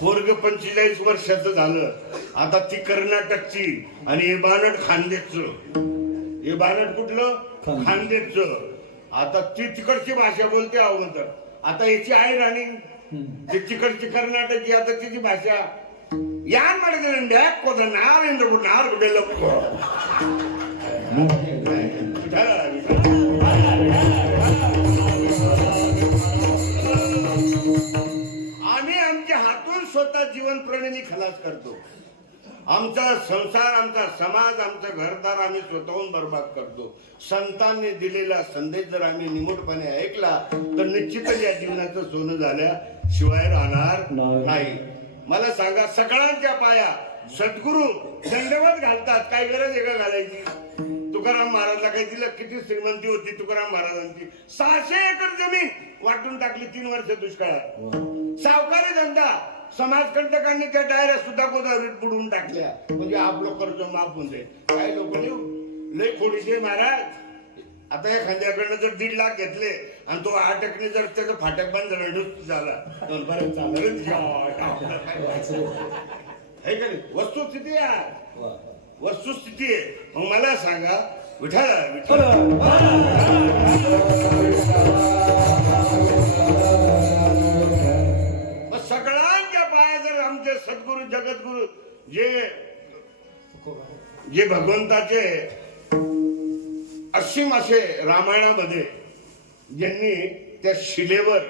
पोरग 45 वर्षाचं झालं. आता ती कर्नाटकची आणि हे बानट खानदेशचं. हे बानट कुठलं? खानदेशचं. आता ती तिकडची भाषा बोलते अगोदर. आता याची आई राणी ती तिकडची कर्नाटकची. आता तिची भाषा यान ಮಾಡಿದ್ರೆ ನಾವೇಂದ್ರ ನಾರು ಬಿಡಲ್ಲ. आम्ही आमच्या हातून स्वतः जीवन प्रणाली खलास करतो. आमचा संसार, आमचा समाज, आमचं घरदार आम्ही स्वतःहून बर्बाद करतो. संतांनी दिलेला संदेश जर आम्ही निमूटपणे ऐकला तर निश्चितच या जीवनाचं सोनं झाल्याशिवाय राहणार नाही. मला सांगा, सगळ्यांच्या पाया सद्गुरू दंडवत घालतात. काय गरज आहे का घालायची? तुकाराम महाराजला काही दिलं? किती श्रीमंती होती तुकाराम महाराजांची? 600 एकर जमीन वाटून टाकली 3 वर्ष दुष्काळात. सावकारी धंदा. समाजकंटकांनी त्या डायऱ्या सुद्धा गोदावरीत बुडून टाकल्या म्हणजे आपलं कर्ज माफ होऊन जाईल. काही लोक लय खोडीचे महाराज. आता एखाद्याकडनं जर 1.5 लाख घेतले आणि तो 8 जर त्याचं फाटक बंद झाला तर बरं चाललं. हे का नाही? वस्तुस्थिती आहे, वस्तुस्थिती आहे. मग मला सांगा विठ्ठल सगळ्यांच्या पाया जर आमचे सद्गुरू जगद्गुरू जे भगवंताचे असीम असे रामायणामध्ये ज्यांनी त्या शिलेवर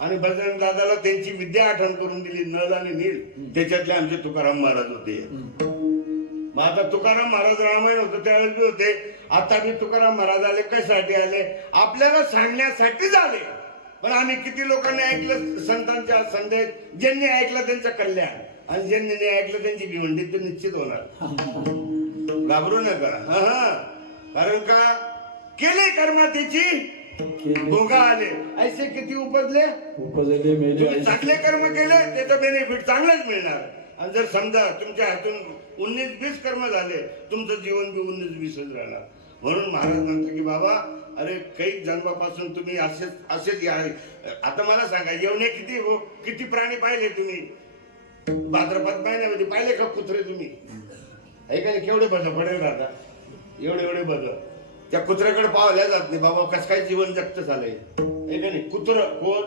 आणि बजरंग दादाला त्यांची विद्या आठवण करून दिली, नल आणि नील, त्याच्यातले आमचे तुकाराम महाराज होते. मग आता तुकाराम महाराज रामायण होतं त्यावेळेस बी होते. आता बी तुकाराम महाराज आले. कशासाठी आले? आपल्याला सांगण्यासाठीच आले. पण आम्ही किती लोकांनी ऐकलं संतांचा संदेश? ज्यांनी ऐकलं त्यांचं कल्याण आणि ज्यांनी नाही ऐकलं त्यांची भिवंडी तर निश्चित होणार. घाबरू नका. कारण का केले कर्मातीची भोगा आले. ऐसे किती उपजले तुम्ही चांगले कर्म केले त्याचं बेनिफिट चांगलंच मिळणार. आणि जर समजा तुमच्या हातून 19-20 कर्म झाले तुमचं जीवन बी 19-20च राहणार. म्हणून महाराज म्हणतो की बाबा अरे काही जन्मापासून तुम्ही असेच या. आता मला सांगा येवणे किती प्राणी पाहिले तुम्ही? भाद्रपद महिन्यामध्ये पाहिले का कुत्रे तुम्ही? ऐका केवढे बदल पडेल राहतात. एवढे बदल त्या कुत्र्याकडे पावल्या जात नाही. बाबा कसं काय जीवन जगत झालंय. ऐका नाही कुत्र कोण?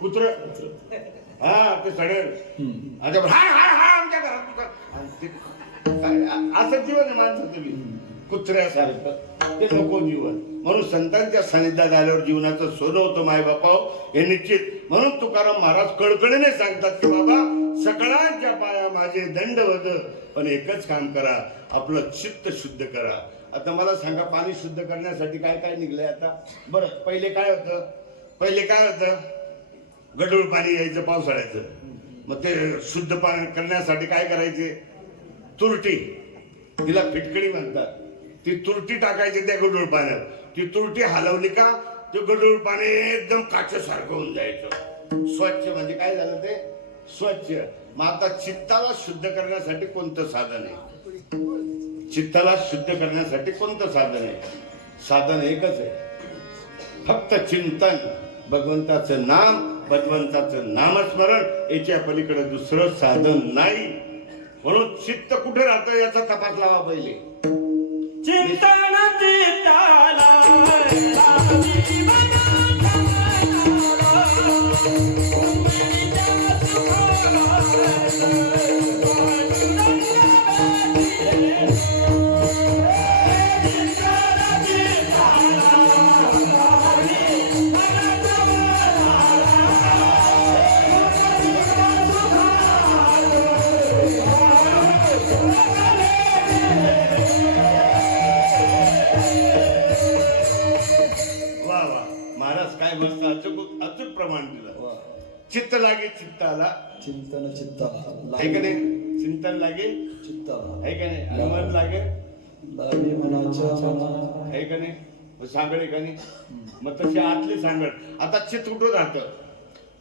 कुत्र हा ते सडेल आमच्या घरात असं जीवन आहे माणसं. तुम्ही कुत्र्यासारखं ते नको जीवन. म्हणून संतांच्या सानिध्यात आल्यावर जीवनाचं सोनं होतं माय बापा हे निश्चित. म्हणून तुकाराम महाराज कळकळीने सांगतात की बाबा सगळ्यांच्या पाया माझे दंडवत, पण एकच काम करा, आपलं चित्त शुद्ध करा. आता मला सांगा पाणी शुद्ध करण्यासाठी काय काय निघलंय आता? बरं पहिले काय होतं? गढूळ पाणी यायचं पावसाळ्याचं. मग ते शुद्ध पाणी करण्यासाठी काय करायचे? तुरटी, तिला फिटकडी म्हणतात. ती तुरटी टाकायची त्या गढूळ पाण्यात. ती तुरटी हलवली का ते गढूळ पाणी एकदम काचेसारखं होऊन जायचं. स्वच्छ म्हणजे काय झालं ते स्वच्छ. मग आता चित्ताला शुद्ध करण्यासाठी कोणतं साधन आहे? चित्ताला शुद्ध करण्यासाठी कोणतं साधन आहे? साधन एकच आहे, फक्त चिंतन, भगवंताचं नाम, भगवंताचं नामस्मरण. याच्या पलीकडे दुसरं साधन नाही. म्हणून चित्त कुठे राहतं याचा तपास लावा पहिले. चिंतन चित्ताला वा वा, महाराज काय मस्त अचूक अचूक प्रमाण दिलं. वा. चित्त लागे चित्ताला, चिंतन चित्ताला आहे का नाही? चिंतन लागे चित्ताला आहे का नाही? आणि मन लागे लागे मनाच्या मना. आहे का नाही? मग सांगड आहे का नाही? मग तशी आतली सांगड. आता चित्त कुठं राहतं?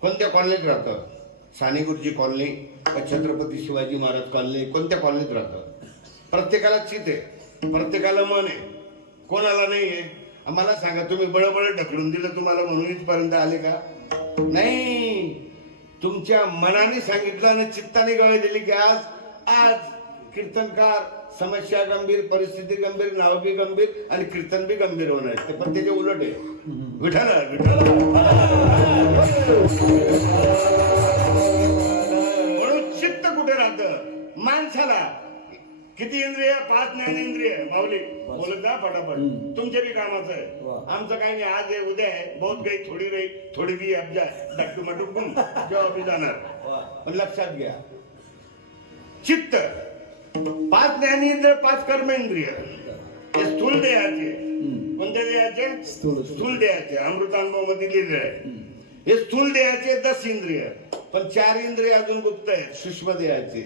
कोणत्या कॉलनीत राहतं? साने गुरुजी कॉलनी, छत्रपती शिवाजी महाराज कॉलनी, कोणत्या कॉलनीत राहतं? प्रत्येकाला चित्त आहे, प्रत्येकाला मन आहे, कोणाला नाही आहे. आम्हाला सांगा, तुम्ही बळबळ ढकलून दिलं तुम्हाला म्हणून इथपर्यंत आले का? नाही, तुमच्या मनाने सांगितलं आणि चित्ताने गळे दिली की आज आज कीर्तनकार, समस्या गंभीर, परिस्थिती गंभीर, नाव बी गंभीर आणि कीर्तन बी गंभीर होणार. ते पण त्याच्या उलट आहे. विठाला म्हणून चित्त कुठे राहतं? माणसाला किती इंद्रिय? 5 ज्ञानेंद्रिय. माऊली बोलत जा फटाफट. तुमच्या बी कामाचं आहे, आमचं काही नाही. आज आहे, उद्या आहे, बहुत काही थोडी राही, थोडी बी अब्जा डक्टू मटू गुम जेव्हा बी जाणार. पण लक्षात घ्या, चित्त 5 ज्ञानेंद्रिय, 5 कर्मेंद्रिय. हे स्थूल देहाचे. कोणत्या देहाचे? स्थूल देहाचे. अमृतानुभव मध्ये लिहिलेलं आहे. हे स्थूल देहाचे 10 इंद्रिय. पण 4 इंद्रिय अजून गुप्त आहेत, सूक्ष्म देहाचे.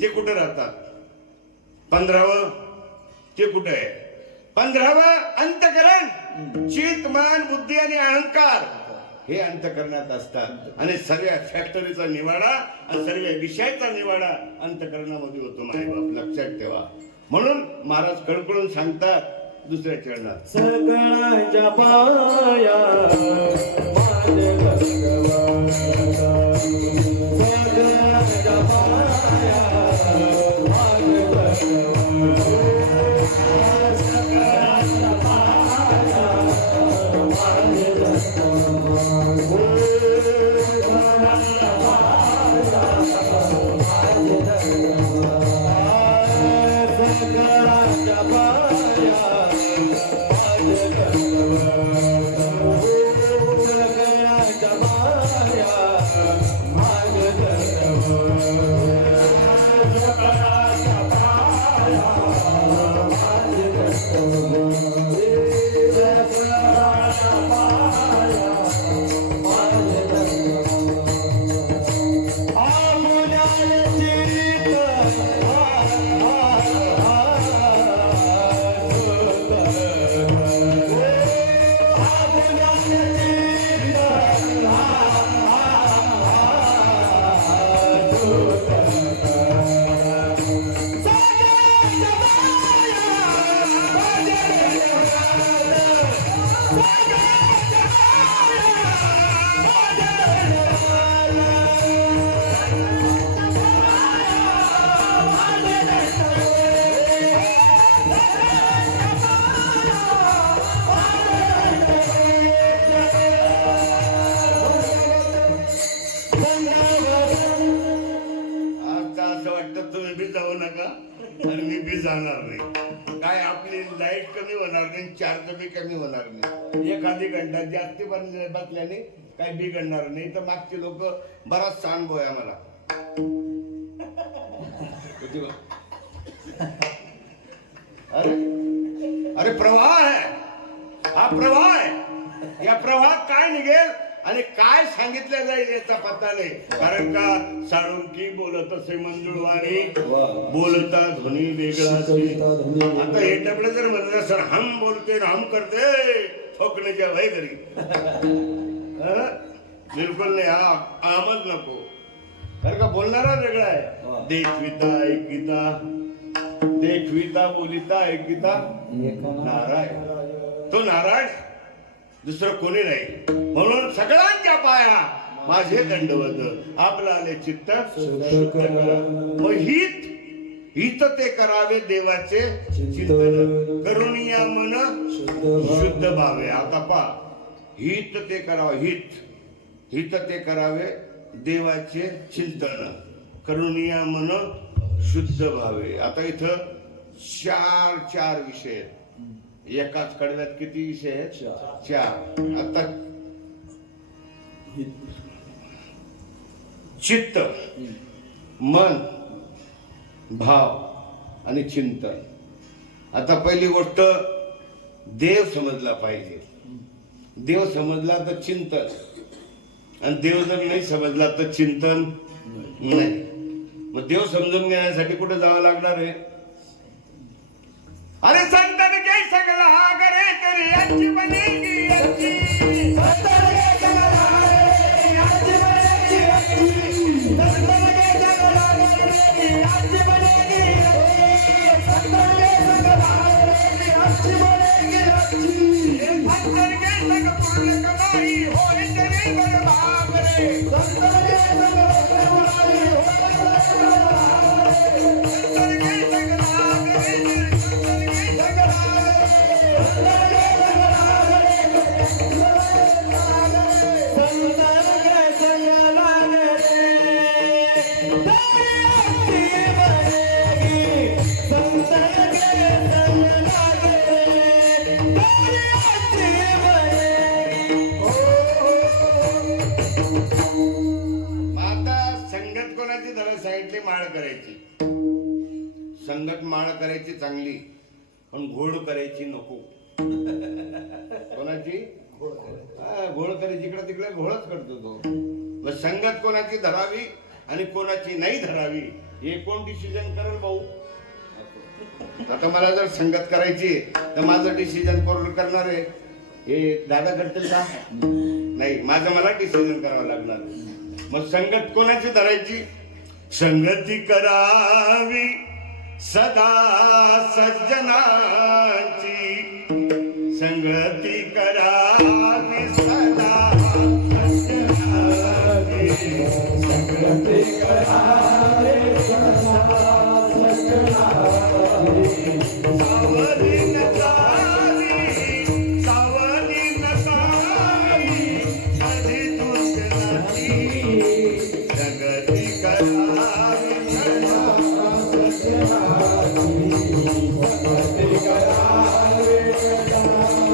ते कुठे राहतात? 15वं ते कुठे आहे? 15वं अंतकरण. चित्त, मन, बुद्धी आणि अहंकार हे अंतकरणात असतात. आणि सर्व फॅक्टरीचा निवाडा आणि सर्व विषयाचा निवाडा अंतकरणामध्ये होतो. मायबाप लक्षात ठेवा. म्हणून महाराज कळकळून सांगतात दुसऱ्या चरणात, सगळ्यांच्या पाया माझे भगवान, सगळ्यांच्या पाया माझे भगवान, सगळ्यांच्या पाया माझे भगवान, सगळ्यांच्या पाया माझे भगवान, सगळ्यांच्या पाया आणि मी बी जाणार नाही. काय आपली लाईट कमी होणार नाही, चार्ज बी कमी होणार नाही. एखादी घंटा जास्ती बसल्याने काही बिघडणार नाही. तर मागचे लोक बराच अनुभव आहे आम्हाला. अरे अरे प्रवाह आहे हा, प्रवाह आहे. या प्रवाहात काय निघेल आणि काय सांगितलं जाईल याचा पत्ता नाही. कारण का साळुंकी बोलत असे मंजुळवाणी, बोलता ध्वनी वेगळा. आता हे टपडे जर म्हणलं सर हम बोलते हम करते, ठोकण्याच्या भाई घरी बिलकुल नाही. हा आमच नको. कारण का बोलणारा वेगळा आहे. देखविता ऐकिता, देखविता बोलिता ऐकिता नारायण. तो नारायण दुसरं कोणी नाही. म्हणून सगळ्यांच्या पाया माझे दंडवत. आपला आले चित्त शुद्ध करा. मग हित ते करावे देवाचे चिंतन करून या मन शुद्ध भावे. आता पा हित ते करावे. हित ते करावे देवाचे चिंतन करून या मन शुद्ध भावे. आता इथं चार विषय आहेत. एकाच कडव्यात किती विषय आहेत? चार. आता चित्त, मन, भाव आणि चिंतन. आता पहिली गोष्ट देव समजला पाहिजे. देव समजला तर चिंतन, आणि देव जर नाही समजला तर चिंतन नाही. मग देव समजून घेण्यासाठी कुठे जावं लागणार आहे? अरे संतन के सगळा करे तरी यांची बनेगी यांची. संतन के सगळा करे यांची बनेगी यांची. संतन के सगळा करे यांची बनेगी यांची. संतन के सगळा करे यांची बनेगी यांची. संतन के सगळा पूर्ण कमाई होई तरी बरबाद रे. संतन के सगळा कमाई होई तरी बरबाद रे. संतन के सगळा करे माळ करायची. संगत माळ करायची चांगली, पण घोड करायची नको. कोणाची? घोड करायची. इकडे तिकडे घोडच करतो तो. मग संगत कोणाची धरावी आणि कोणाची नाही धरावी हे कोण डिसिजन करेल भाऊ? आता मला जर संगत करायची तर माझं डिसिजन कोण करणार आहे? हे दादा करतील का? नाही, माझं मला डिसिजन करावं लागणार. मग संगत कोणाची धरायची? संगती करावी सदा सज्जनाची. संगती करावी सदा सज्जनाची. संगती करावी सदा सज्जनाची. सावली नसावी, सावली नसावी कधी दुसऱ्याची. संगती करावी सदा सज्जनाची. संगती करावी सदा सज्जनाची.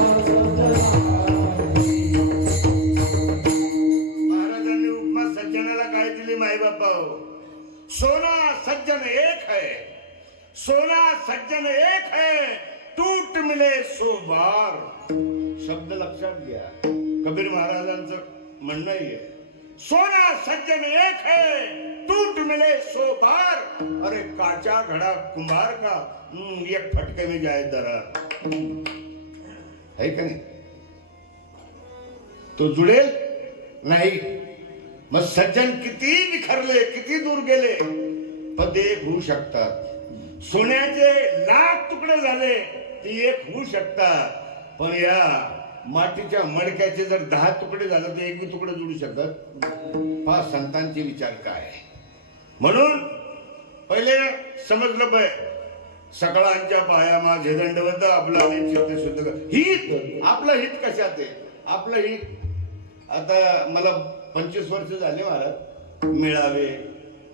महाराजांनी उपमा सज्जनाला काय दिली माई बापा? सोना सज्जन एक है, सोना सज्जन एक है, टूट मिले सो बार. शब्द लक्षात घ्या. कबीर महाराजांचं म्हणणं आहे, सोना सज्जन एक है, टूट मिले सो बार. अरे काचा घड़ा कुंभार का एक फटके में जाए दरार. है का नाही? तो जुळेल नाही. मग सज्जन किती विखरले, किती दूर गेले, पण एक होऊ शकतात. सोन्याचे लाख तुकडे झाले ते एक होऊ शकतात, पण या मातीच्या मडक्याचे जर 10 तुकडे झाले तर एक बी तुकडे जोडू शकतात. हा संतांचे विचार काय. म्हणून पहिले समजलं पाहिजे, सगळ्यांच्या पाया माझे दंडवत. आपला चित्त शुद्ध कर. हित, आपलं हित कशात आहे? आपलं हित आता मला 25 वर्ष झाले महाराज. मेळावे,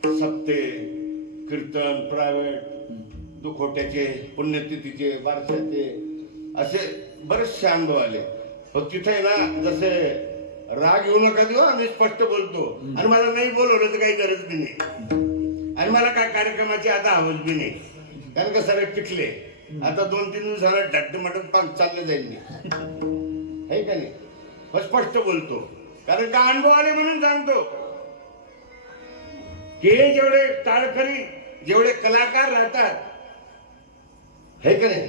सप्ते, कीर्तन, प्रायव्हेट, दुखोट्याचे, पुण्यतिथीचे, बारशाचे, असे बरेचसे अनुभव आले. तिथे ना जसे राग येऊ नका देऊ, आम्ही स्पष्ट बोलतो. आणि मला नाही बोलवलं तर काही गरज बी नाही. आणि मला काय कार्यक्रमाची आता हवस बी नाही. कारण का सगळे पिकले. आता 2-3 दिवसाला ढट्ट मटत पाक चालले जाईल मी. है का नाही? स्पष्ट बोलतो. कारण का अनुभव आले म्हणून सांगतो की हे जेवढे टाळकरी, जेवढे कलाकार राहतात, हे का नाही,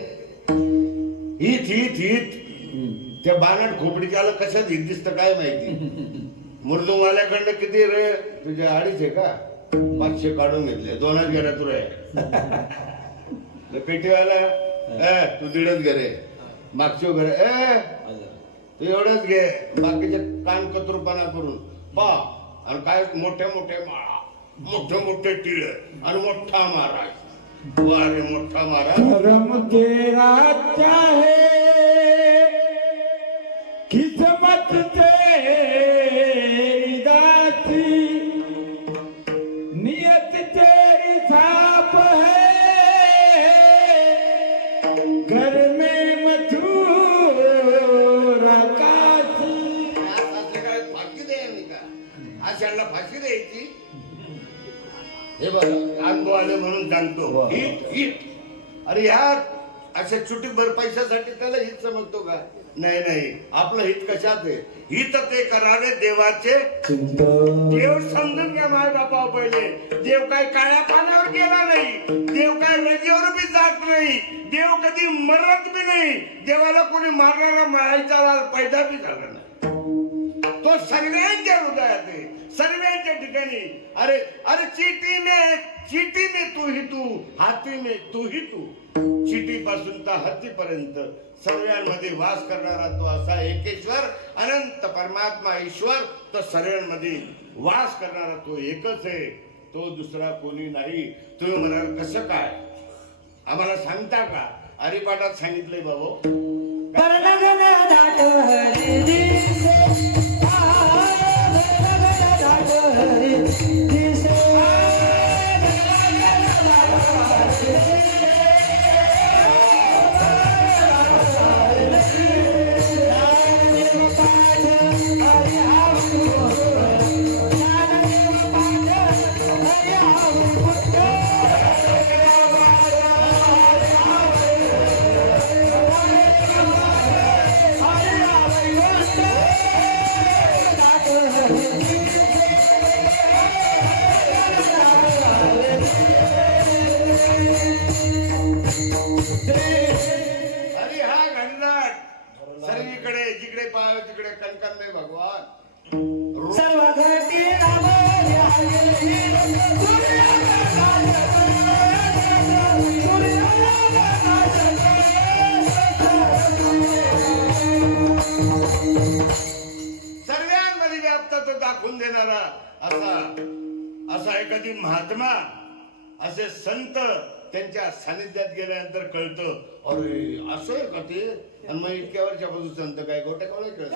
हित हित हित त्या बाणट खोपडीच्याला कशात हित दिसतं काय माहिती. मुर्दुमवाल्याकडनं किती रे तुझे 2.5 आहे का 500 काढून घेतले 2च गेला तुला पेटीवाला तू 1.5 घे रे मागचे घरे तू एवढंच घे बाकीचे कान कतरूपणा करून पा आणि काय मोठे मोठे माळा मोठे मोठे टिळ आणि मोठा महाराज वारे मोठा महाराज धर्म तेरा चाहे किस्मत तेरी दासी नियत तेरी छाप है घर में मजूर काशी. असं काय फाशी द्यायची का अशाला फाशी द्यायची. हे बघा अनुभव आले म्हणून सांगतो हिट हिट. अरे यार अशा चुटीभर पैशासाठी त्याला हित समजतो का. नाही नाही आपलं हित कशात आहे. हित ते करावे देवाचे चिंतन देव समजून घ्या माय बापा. पहिले देव काय काळ्या पाण्यावर गेला नाही. देव काय रजेवर बी जात नाही. देव कधी मरत बी नाही. देवाला कोणी मारणारा मारायचा पैदा बी झाला नाही. तो सर्वांच्या हृदयात आहे सर्वांच्या ठिकाणी. अरे अरे चीटी में तू ही तू हाती में तू ही तू. चिटी पासून तर हातीपर्यंत सर्वांमध्ये वास करणारा तो असा एकेश्वर अनंत परमात्मा ईश्वर तो सर्वांमध्ये वास करणारा तो एकच आहे. तो दुसरा कोणी नाही. तुम्ही म्हणाल कसं काय आम्हाला सांगता का. हरिपाठात सांगितलंय बाबा. परलगन दाट हरी दिसे हरी दिसे हरी हा घनदाट सर्वीकडे जिकडे पाहावे तिकडे कणकण नाही भगवान. सर्व घटी रामाने आले सर्वांमध्ये व्याप्त तो दाखवून देणारा असा असा एखादी महात्मा असे संत त्यांच्या सानिध्यात गेल्यानंतर कळतं अरे असं आहे का ते. आणि मग इतक्या वर्षापासून संत काय गोट्या कोणा कळत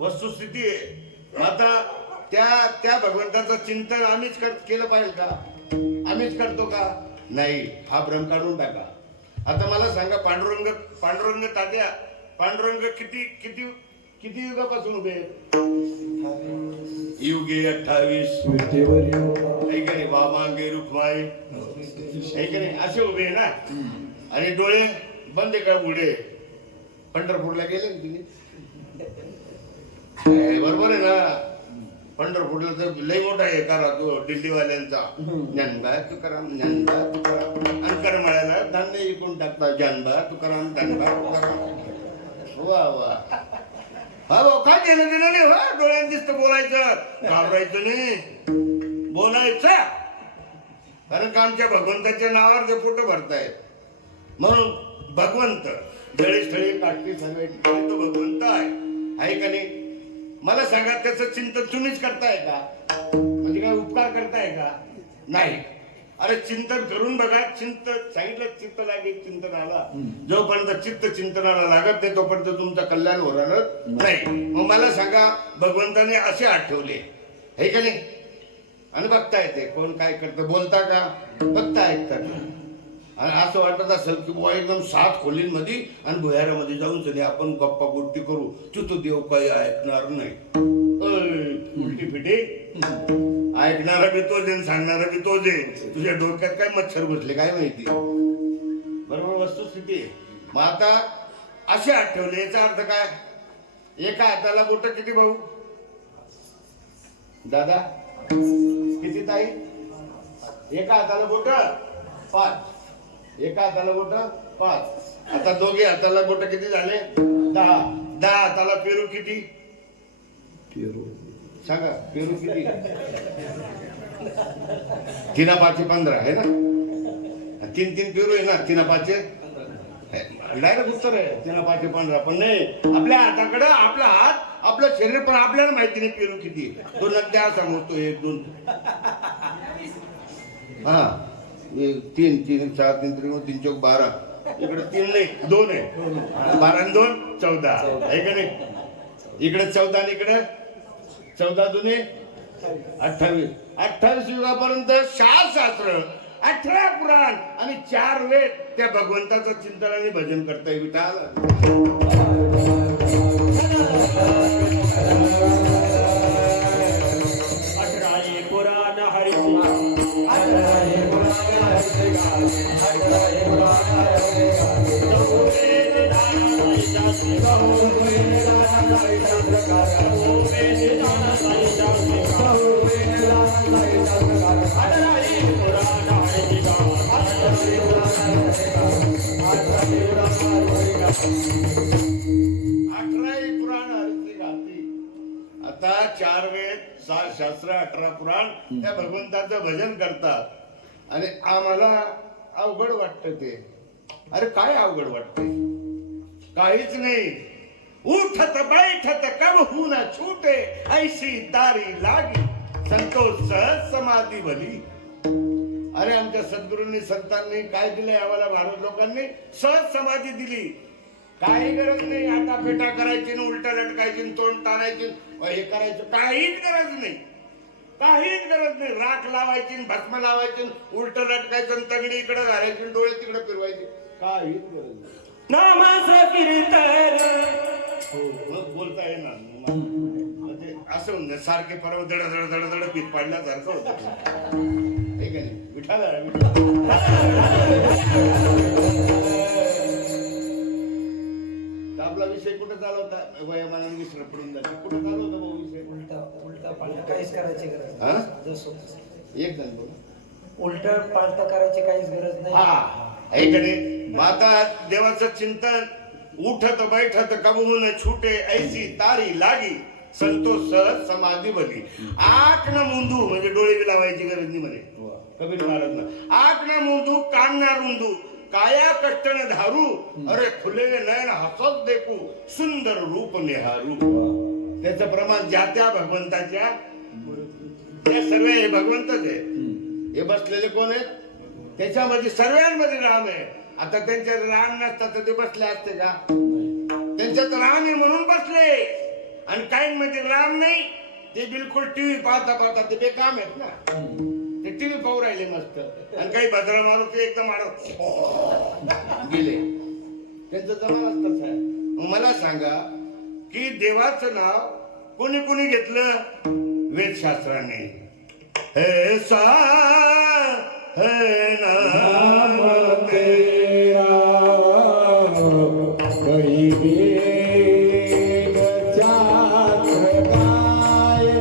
वस्तुस्थिती आहे. आता त्या भगवंताचं चिंतन आम्हीच केलं पाहिजे का. आम्हीच करतो का नाही. हा भ्रम काढून टाका. आता मला सांगा पांडुरंग तात्या पांडुरंग किती किती किती युगापासून उभे आहेत? युगे 28 आहे का नाही. वामांगे रुक्माई आहे का नाही असे उभे आहे ना. आणि डोळे बंद आहे का उघडे. पंढरपूरला गेले ना तुम्ही बरोबर आहे ना. पंढरपूरला तर लय मोठा आहे का राहतो दिल्लीवाल्यांचा. ज्ञानबा तुकाराम ज्ञानबा तुकाराम आणि करमाळ्याला धान्य विकून टाकतात. ज्ञानबा तुकाराम ज्ञानबा तुकाराम. वा वा हा भाऊ काय केलं दिलं नाही. हो डोळ्यात दिसतं बोलायचं घाबरायचं नाही बोलायचं. कारण का आमच्या भगवंताच्या नावावर ते फोटो भरतायत. म्हणून भगवंत स्थळी काटती सगळे ठिकाणी तो भगवंत आहे का नाही. मला सांगा त्याचं चिंतन तुम्हीच करताय का. म्हणजे काय उपकार करताय का नाही. अरे चिंतन करून बघा. सांगितलं चित्त लागेल चिंतनाला. जोपर्यंत चित्त चिंतनाला लागत नाही तोपर्यंत तुमचं कल्याण होणार नाही. मग मला सांगा भगवंताने असे आठवले हे का नाही. आणि बघता येते कोण काय करतं. बोलता का बघता ऐकतात. आणि असं वाटत असेल की बुवा एकदम 7 खोलींमध्ये आणि भुयारामध्ये जाऊन सगळे आपण गप्पा गोष्टी करू. तू तो देव काही ऐकणार नाही. उलटी फिटे ऐकणारा बी तोच आहे सांगणारा बी तोच आहे. तुझ्या डोक्यात काय मच्छर बसले काय माहिती. बरोबर वस्तुस्थिती. मग आता असे आठवले याचा अर्थ काय. एका हाताला बोट किती भाऊ दादा किती ताई. एका हाताला बोट 5 एका हाताला बोट 5. आता दोघे हाताला बोट किती झाले? 10. 10 हाताला पेरू किती? पेरू सांगा पेरू किती? 3 5 15 आहे ना? 3 3 पेरू आहे ना? 3 5 डायरेक्ट उत्तर आहे 3 5 15. पण नाही, आपल्या हाताकडे आपला हात आपलं शरीर, पण आपल्याला माहिती नाही पेरू किती. तो नक्की समजतो 1 2. हा 3 3 4 3 3 3 4 12. इकडे 3 नाही 2 आहे. 12 आणि 2 14 आहे का नाही? इकडे 14 आणि इकडे 14 दुने 28. 28 युगापर्यंत 6 शास्त्र, 18 पुराण आणि 4 वेद त्या भगवंताचं चिंतन आणि भजन करताय विठाल. अठराही पुराण हरिची आता 4 वेद 6 शास्त्र 18 पुराण त्या भगवंताचं भजन करतात आणि आम्हाला अवघड वाटतं ते. अरे काय अवघड वाटते? काहीच नाही. उठत बैठत कब हूं न छूटे ऐशी तारी लागी संतोष सहज समाधी भली. अरे आमच्या सद्गुरूंनी संतांनी काय दिलंय आम्हाला? भारत लोकांनी सहज समाधी दिली. काही गरज नाही आटापेटा करायची, उलट लटकायची, तोंड ताणायची, हे करायचं काहीच गरज नाही. काहीच गरज नाही. राख लावायची, भस्म लावायची, उलट लटकायचं, तगडी इकडे घालायची, डोळे तिकडे फिरवायचे, काहीच गरज नाही. नामाचं कीर्तन मग बोलता येणार म्हणजे असं होऊन सारखे परवा दड दड दड दड पीठ पाडल्यासारखं होतं. हे का नाही? विठाला आपला विषय कुठं चालू होता? वयामानाने विसर पडून जाते. कुठं चालू होता भाऊ विषय? उलटा पालटा काहीच करायची गरज हा? नाही. एक जण बोला. उलट पालटा करायची काहीच गरज नाही. हा ऐकणे माता देवाचं चिंतन. उठत बैठत कबून छुटे ऐसी तारी लागी संतोष सहज समाधी भली. आख न मुंदू म्हणजे डोळे बी लावायची गरज नाही म्हणे कबीर महाराज. आख न मुंदू कान ना रुंदू काया कष्ट न धारू अरे खुले नयन हसत देखू सुंदर रूप निहारू. त्याचं प्रमाण ज्या त्या भगवंताच्या त्या सर्व हे भगवंतच आहे. हे बसलेले कोण आहेत? त्याच्यामध्ये सर्वांमध्ये राम आहे. आता त्यांच्यात राम नसतात तर ते बसले असते का? त्यांच्यात राम आहे म्हणून बसले. आणि काहींमध्ये राम नाही, ते बिलकुल टीव्ही पाहता पाहता ते बेकाम आहेत ना. ते टीव्ही पाहू राहिले मस्त. आणि काही भद्रा मारू ते एकदम मारत गेले. त्यांचं जमानाच तसं आहे. मग मला सांगा की देवाचं नाव कोणी कोणी घेतलं? वेदशास्त्राने. हे सा है नाम तेरा कही वेद शास्त्र गाए.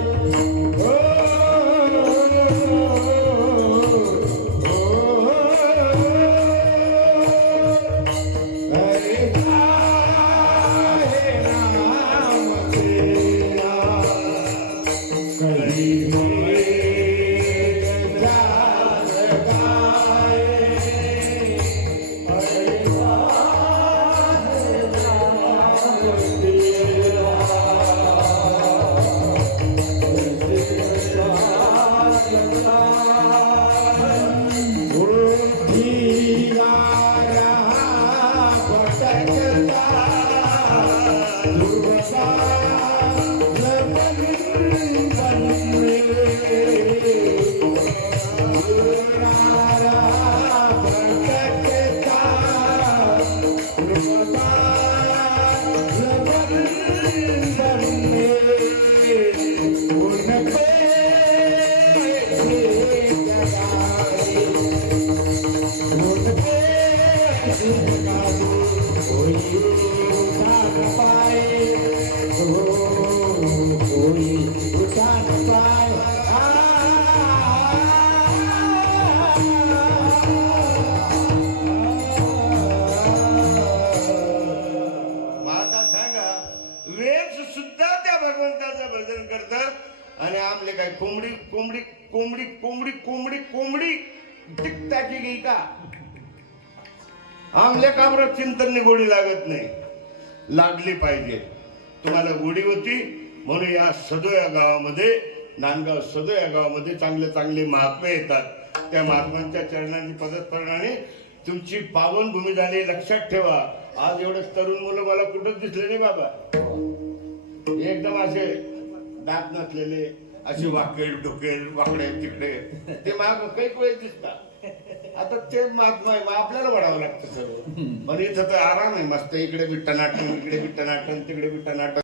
हरे नाम तेरा कही भगवंताचं भजन करतात आणि आमले काय कोंबडी कोंबडी कोंबडी कोंबडी कोंबडी कोंबडी टिकताची गेली का आमल्या काबरात चिंतनने गोडी लागत नाही लागली पाहिजे तुम्हाला गोडी होती म्हणून या सदो या गावामध्ये नांदगाव सदो या गावामध्ये चांगले चांगले महात्मे येतात त्या महात्मांच्या चरणांनी पदस्मरणाने तुमची पावन भूमी झाली लक्षात ठेवा आज एवढे तरुण मुलं मला कुठंच दिसले नाही बाबा एकदम असे दात नसलेले असे वाकेल डोकेल वाकडे तिकडे ते माग काही वेळ दिसतात आता ते महात्मा आहे मग आपल्याला वाढावं लागतं सर्व पण इथं तर आराम आहे मस्त इकडे बिट्टा नाटक इकडे बिट्टा नाटक तिकडे बिट्टा नाटक